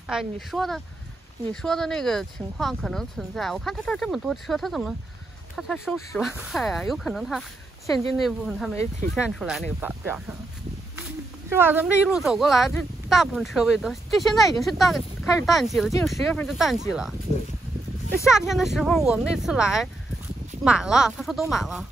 哎，你说的那个情况可能存在。我看他这儿这么多车，他才收10万块啊？有可能他现金那部分他没体现出来那个表上，是吧？咱们这一路走过来，这大部分车位都，这现在已经是开始淡季了，进入10月份就淡季了。对。这夏天的时候，我们那次来满了，他说都满了。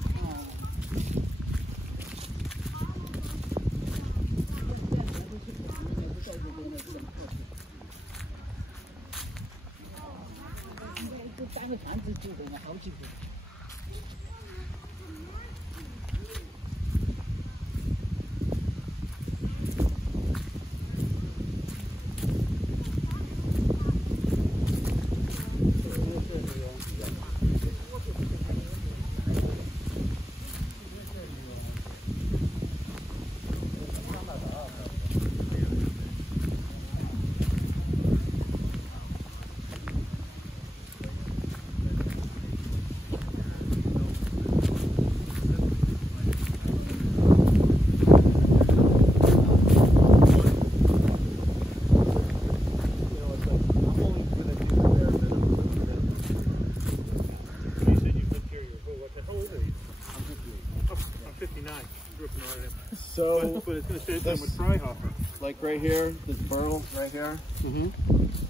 So, but it's going to stay the same with Freihoffer. Like right here, this burl right here.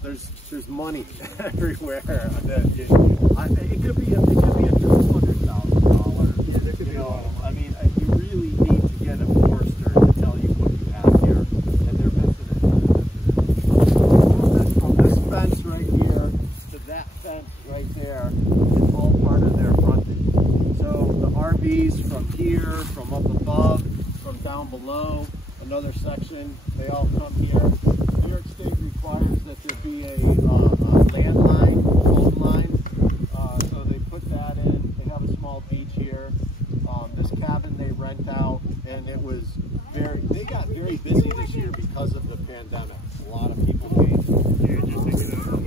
There's money everywhere. It could be a $200,000. You know, I mean, you really need to get a forester to tell you what you have here, and they're missing it. From this fence right here to that fence right there is all part of their frontage. So the RVs from here, from up above, from down below, another section, they all come here. New York State requires that there be a landline, phone line, so they put that in. They have a small beach here. This cabin they rent out, and they got very busy this year because of the pandemic. A lot of people came. You're just thinking of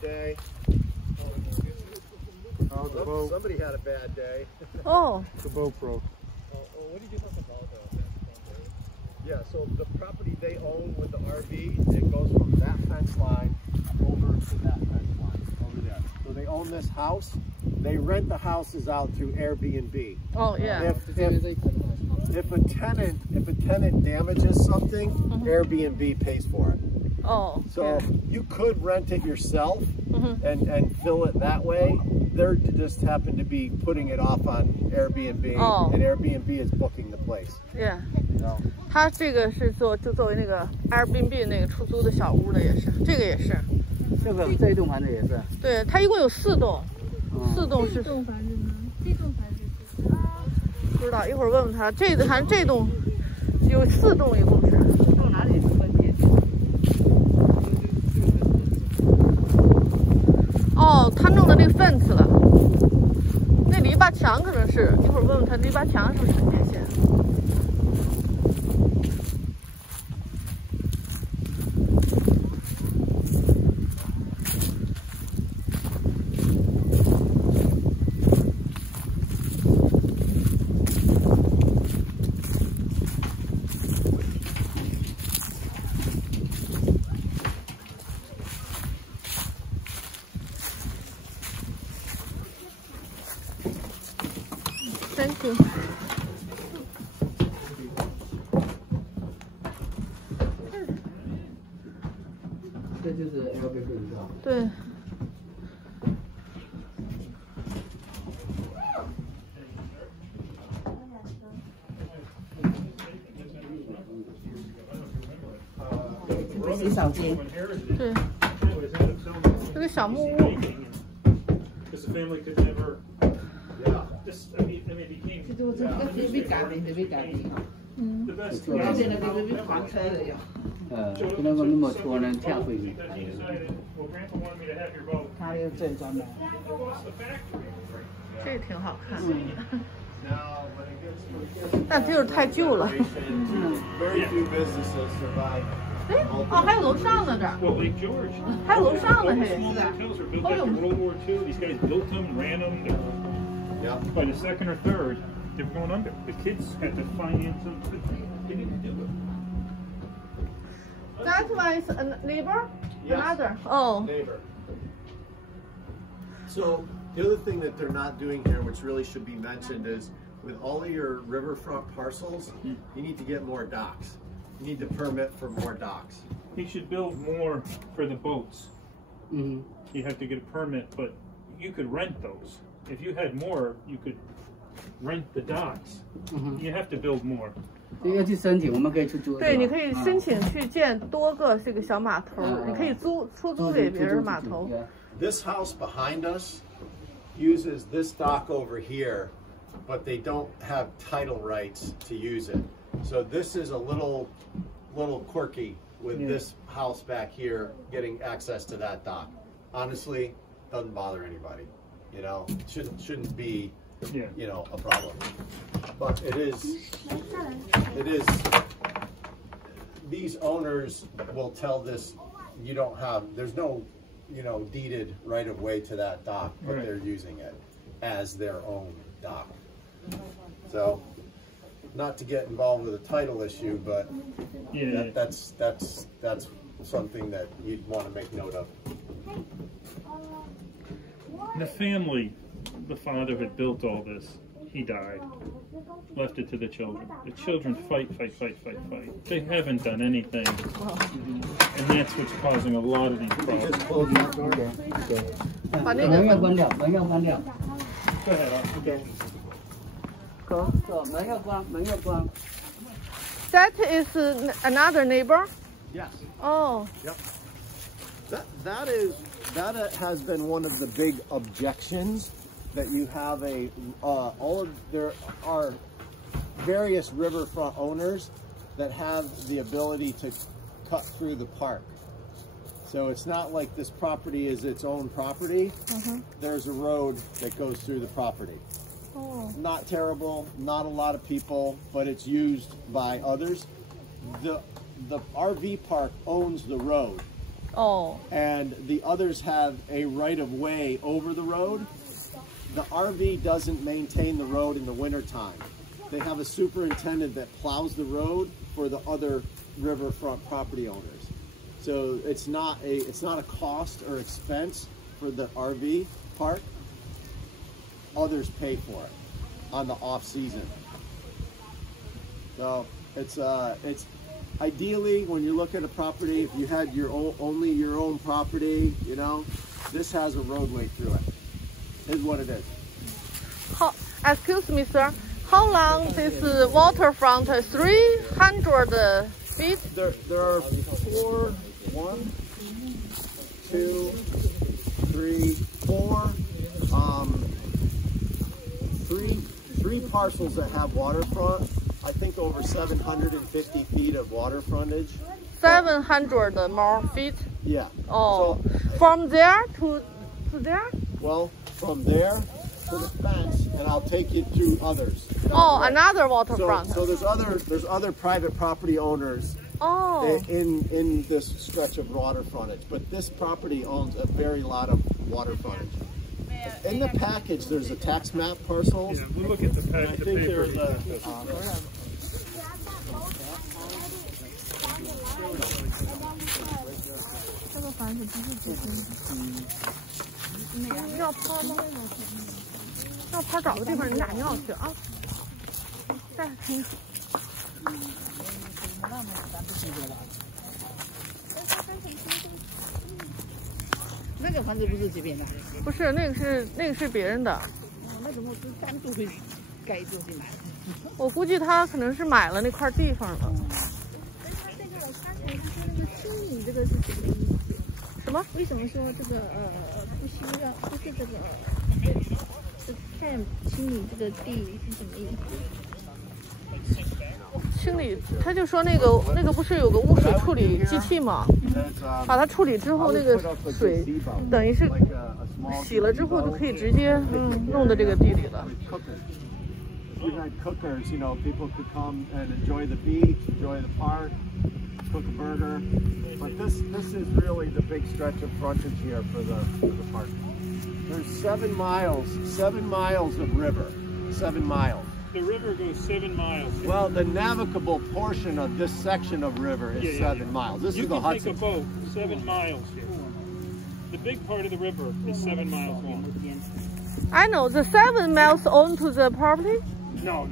day. Oh, the boat. Somebody had a bad day. Oh. The boat broke. What did you talk about? Yeah, so the property they own with the RV, it goes from that fence line over to that fence line over there. So they own this house. They rent the houses out through Airbnb. Oh yeah. If a tenant damages something, Airbnb pays for it. Oh. So you could rent it yourself and fill it that way. They're just happen to be putting it off on Airbnb, and Airbnb is booking the place. Yeah. No. 他这个是作为那个 Airbnb 那个出租的小屋的也是，这个也是。这一栋房子也是。对，它一共有4栋，4栋是。这栋房子呢？这栋房子是。不知道，一会儿问问他。这栋有4栋一共是。到哪里分别？哦，他弄的那个 fence 了，那篱笆墙可能是，一会儿问问他篱笆墙是不是分界线。Thank you。这就是 LBB 是吧？对。洗手间。对。这个小木屋。就这个 baby 咖啡，baby 咖啡。而且那个 baby 房车的呀。那个那么多人跳回去。他有正装的。这个挺好看的。但就是太旧了。哎，哦，还有楼上呢这儿。还有楼上呢，嘿。哦呦。Yeah. By the second or third, they were going under. The kids had to finance them. They didn't do it. That one is a neighbor? Yes. Another? Oh. Neighbor. So the other thing that they're not doing here, which really should be mentioned, is with all of your riverfront parcels, you need to get more docks. You need to permit for more docks. He should build more for the boats. Mm-hmm. You have to get a permit, but you could rent those. If you had more, you could rent the docks. You have to build more. 要去申请，我们可以去租。对，你可以申请去建多个这个小码头，你可以出租给别人码头。This house behind us uses this dock over here, but they don't have title rights to use it. So this is a little quirky with this house back here getting access to that dock. Honestly, doesn't bother anybody. You know, shouldn't be, you know, a problem. But it is, these owners will tell this, you don't have, there's no, you know, deeded right of way to that dock, but they're using it as their own dock. So, not to get involved with a title issue, but that's something that you'd want to make note of. The family, the father had built all this. He died, left it to the children. The children fight. They haven't done anything, and that's what's causing a lot of these problems. Go ahead. That is another neighbor? Yes. Oh. Yep. That has been one of the big objections, that you have there are various riverfront owners that have the ability to cut through the park. So it's not like this property is its own property. There's a road that goes through the property. Oh. Not terrible, not a lot of people, but it's used by others. The RV park owns the road. Oh. And the others have a right of way over the road. The RV doesn't maintain the road in the wintertime. They have a superintendent that plows the road for the other riverfront property owners. So it's not a cost or expense for the RV park. Others pay for it on the off season. So it's ideally, when you look at a property, if you had only your own property, you know, this has a roadway through it. Is what it is. Excuse me, sir. How long this waterfront? 300 feet? There are 4, 1, 2, 3, 4, 3 parcels that have waterfront. I think over 750 feet of water frontage. 700 more feet. Yeah. Oh, So, from there to there? well, from there to the fence, and I'll take you to others. Oh, another So, waterfront. so there's other private property owners Oh, in this stretch of water frontage, but this property owns a very lot of water frontage. In the package, there's a tax map parcels. Yeah, we'll look at the I pack. The think paper. there's a. 这个房子不是这边。要泡吗？要泡找个地方你俩尿去啊。再听。那个房子不是这边的，不是，那个是别人的。那怎么是单独会盖住进来？我估计他可能是买了那块地方了。他这个刚才他说那个清理这个是什么意思？什么？为什么说这个不需要不是这个清理这个地是什么意思？清理，他就说那个不是有个污水处理机器吗？把它处理之后，那个水等于是洗了之后就可以直接弄到这个地里了。We had cookers, you know, people could come and enjoy the beach, enjoy the park, cook a burger. But this is really the big stretch of frontage here for the park. There's 7 miles of river, 7 miles. The river goes 7 miles. Well, the navigable portion of this section of river is 7 miles. This You is the can take Hudson. a boat 7 miles here. The big part of the river is 7 miles long. I know the 7 miles onto the property. No.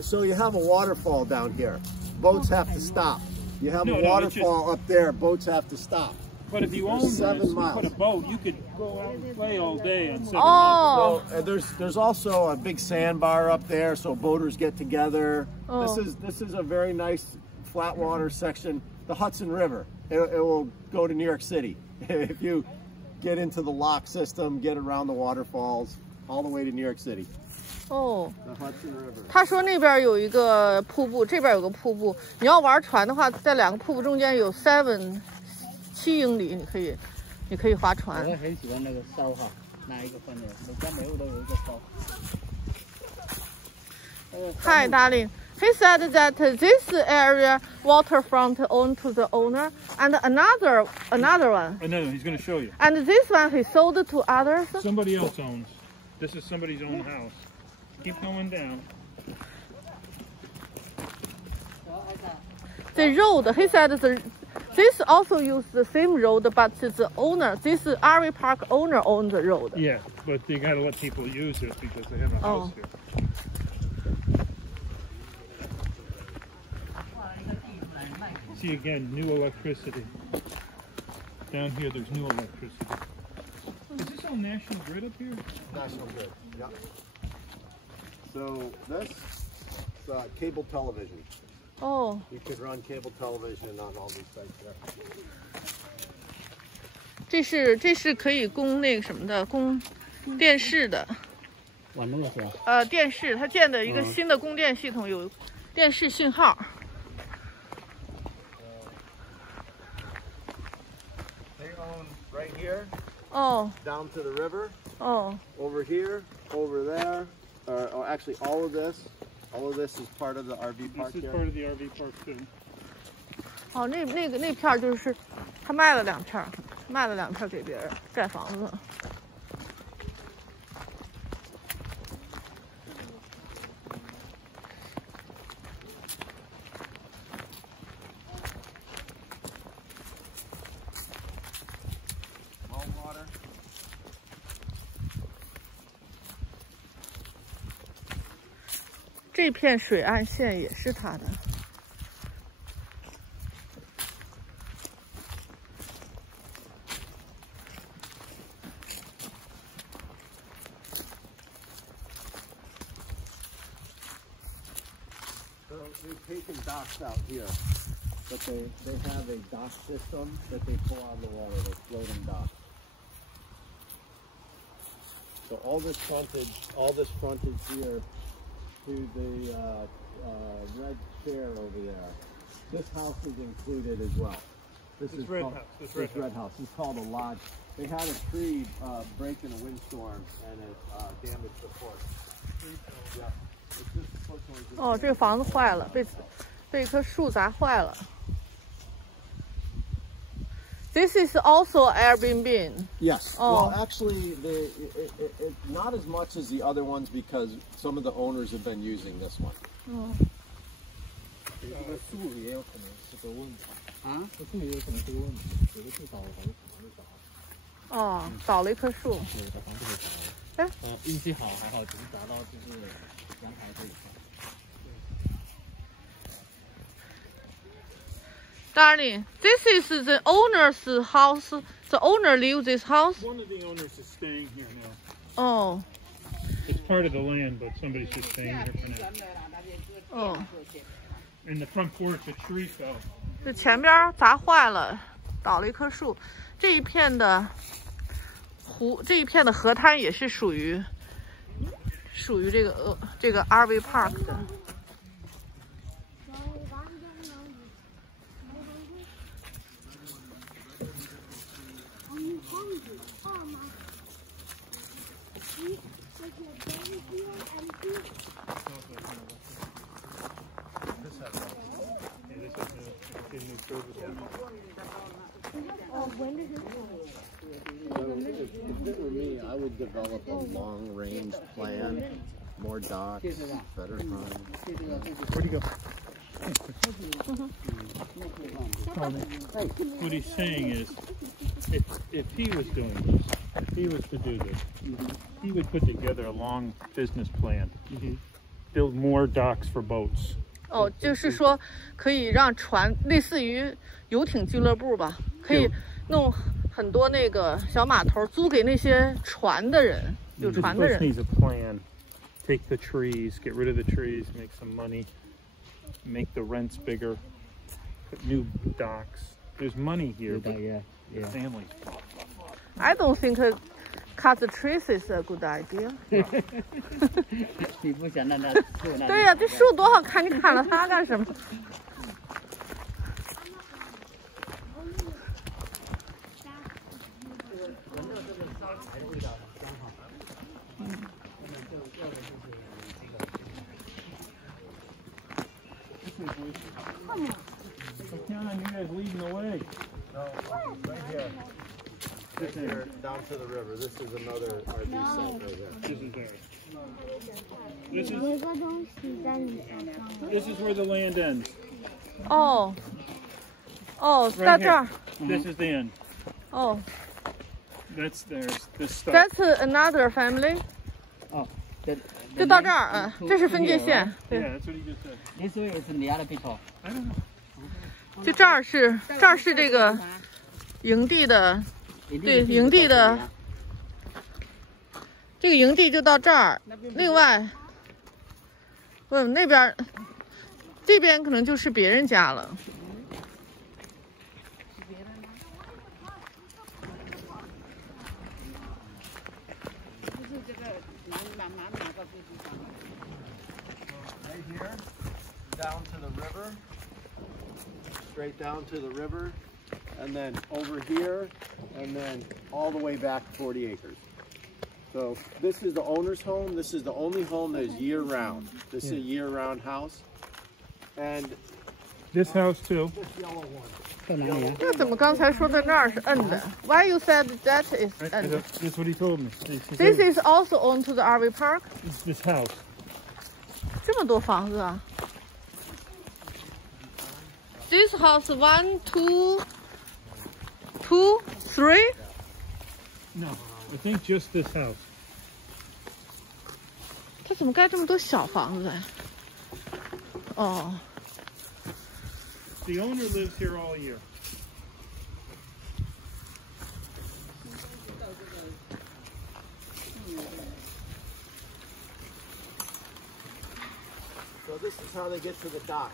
So you have a waterfall down here. Boats have to stop. You have a waterfall up there. Boats have to stop. But if you own this, 7 you miles. put a boat, you could go out and play all day on 7 miles. Oh, Well, there's also a big sandbar up there, so boaters get together. Oh. This is a very nice flat water section. The Hudson River. It will go to New York City if you get into the lock system, get around the waterfalls, all the way to New York City. 哦， The Hudson River. 他说那边有一个瀑布，这边有个瀑布。你要玩船的话，在2个瀑布中间有7英里，你可以划船。我很喜欢那个烧哈，哪一个饭店？我家每户都有一个烧。Hi, darling. He said that this area waterfront owned to the owner, and another one. I know, he's going to show you. And this one he sold to others. Somebody else owns. This is somebody's own house. Keep going down. The road, he said this also used the same road, but the owner, this RV park owner owns the road. Yeah, but you got to let people use it because they have a house here. See again, new electricity. Down here, there's new electricity. Is this all National Grid up here? National Grid. Yeah. So this is cable television. Oh, You could run cable television on all these sites there. 这是可以供那个什么的，供电视的。网络是吧？电视，它建的一个新的供电系统，有电视信号。They own right here, 哦 down to the river, 哦 over here, over there, or actually all of this is part of the RV park This is here. part of the RV park too. 哦，那片儿就是他卖了2片儿，卖了2片儿给别人盖房子。Well water. 这片水岸线也是他的。So they've taken docks out here, but they have a dock system that they pull on the water, they're floating docks. So all this frontage here to the red chair over there. This house is included as well. This is red called, house. This red house. It's called a lodge. They had a tree break in a windstorm and it damaged the porch. Yeah. It's just unfortunately just 哦，这个房子坏了，被一棵树砸坏了。This is also Airbnb. Yes. Oh. Well, actually, not as much as the other ones because some of the owners have been using this one. 哦。这个树也有可能是个问题啊，这树也有可能是个问题，有的树倒了，好像房子倒了。哦，倒了一棵树。对，把房子给倒了。哎。运气好还好，只是砸到就是阳台这一块。 Darling, this is the owner's house. The owner lives this house. One of the owners is staying here now. Oh. It's part of the land, but somebody's just staying here for now. Oh. In the front porch, a tree fell. 这前边砸坏了，倒了一棵树。这一片的河滩也是属于这个 RV Park 的。 If it were me, I would develop a long-range plan, more docks, better time. Where'd he go? What he's saying is, if he was doing this, if he was to do this, he would put together a long business plan, build more docks for boats. 哦，就是说可以让船类似于游艇俱乐部吧，可以弄很多那个小码头租给那些船的人，有船的人。 This needs a plan. Take the trees, get rid of the trees, make some money, make the rents bigger, put new docks. There's money here, but family. I don't think cut the trees is a good idea. 你不想让它树那？对呀，这树多好看，你砍了它干什么？ I count on you guys leading the way. No, right here. Right here, down to the river. This is another RV site right here. This is theirs. This is where the land ends. 哦，哦，到这儿。 This is the end. 哦 That's theirs. This stuff.，That's another family. 哦，就到这儿，这是分界线。对， Yeah, that's what he just said. This way is the other people. I don't know. 就这儿是这个营地的，对，营地的这个营地就到这儿。另外，问那边，这边可能就是别人家了。 Right here, down to the river, straight down to the river, and then over here, and then all the way back 40 acres. So this is the owner's home. This is the only home that is year-round. This is a year-round house. And This house too. this yellow one. 到哪里啊？那怎么刚才说的那儿是 end 的 ？Why you said that is end? That's what he told me. This is also owned to the RV park. This house. 这么多房子啊 ！This house 1, 2, 3. No, I think just this house. 他怎么盖这么多小房子啊？哦。 The owner lives here all year. So this is how they get to the dock.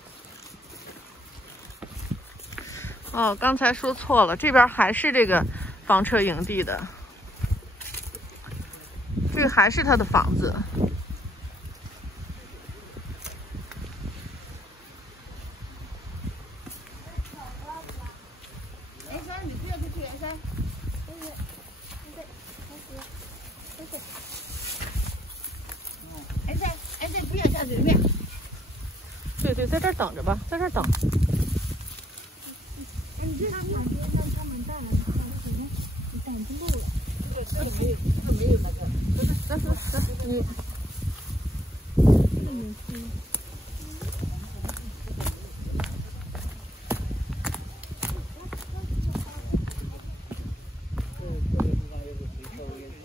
哦，刚才说错了，这边还是这个房车营地的，这个还是他的房子。对，在这儿等着吧，在这儿等。哎，你这两边让他们带了，你挡住路了。这里没有，这没有那个。来，你。这个也是。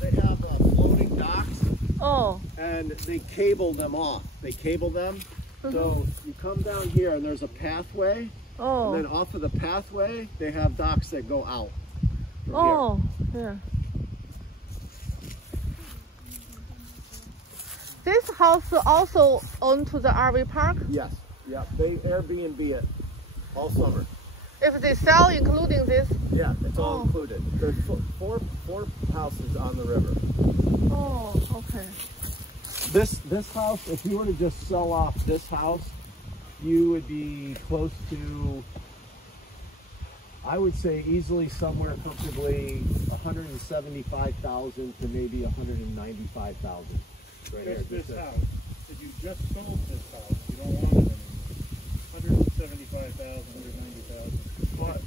They have floating docks. Oh. And they cable them off. They cable them. So you come down here and there's a pathway. Oh. And then off of the pathway, they have docks that go out. Oh, yeah. This house also owned to the RV park? Yes. Yeah. They Airbnb it all summer. If they sell, including this? Yeah, it's all included. There's four houses on the river. Oh, okay. This house, if you were to just sell off this house, you would be close to, I would say easily somewhere comfortably 175,000 to maybe 195,000. Right here. This house. If you just sold this house, you don't want it anymore. 175,000, 190,000. But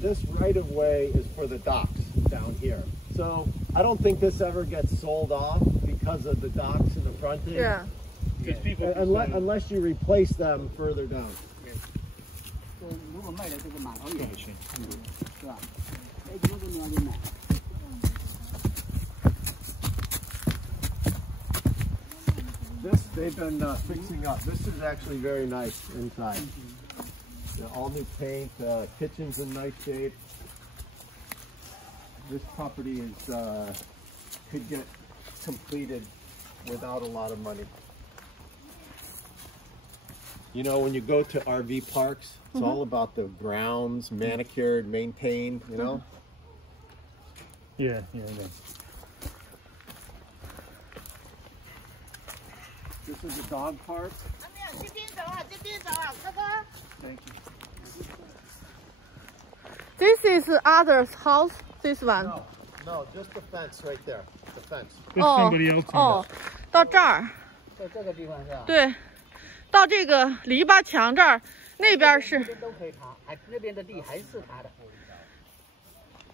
this right of way is for the docks down here. So I don't think this ever gets sold off because of the docks in the frontage. Yeah. Because people Unless you replace them further down. 如果卖的这个码头也行，是吧？哎，这个你要去买。This they've been fixing up. This is actually very nice inside. All new paint, kitchen's in nice shape. This property is could get completed without a lot of money. You know, when you go to RV parks, it's all about the grounds, manicured, maintained, you know? Yeah. This is a dog park. Thank you. This is others' house, this one? No, just the fence right there. The fence. There's somebody else on this. 到这儿。在这个地方是吧？对，到这个篱笆墙这儿，那边是。都可以爬，那边的地还是他的。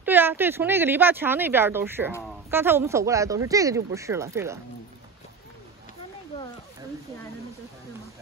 对啊，对，从那个篱笆墙那边都是。刚才我们走过来都是，这个就不是了，这个。那个围起来的那个是吗？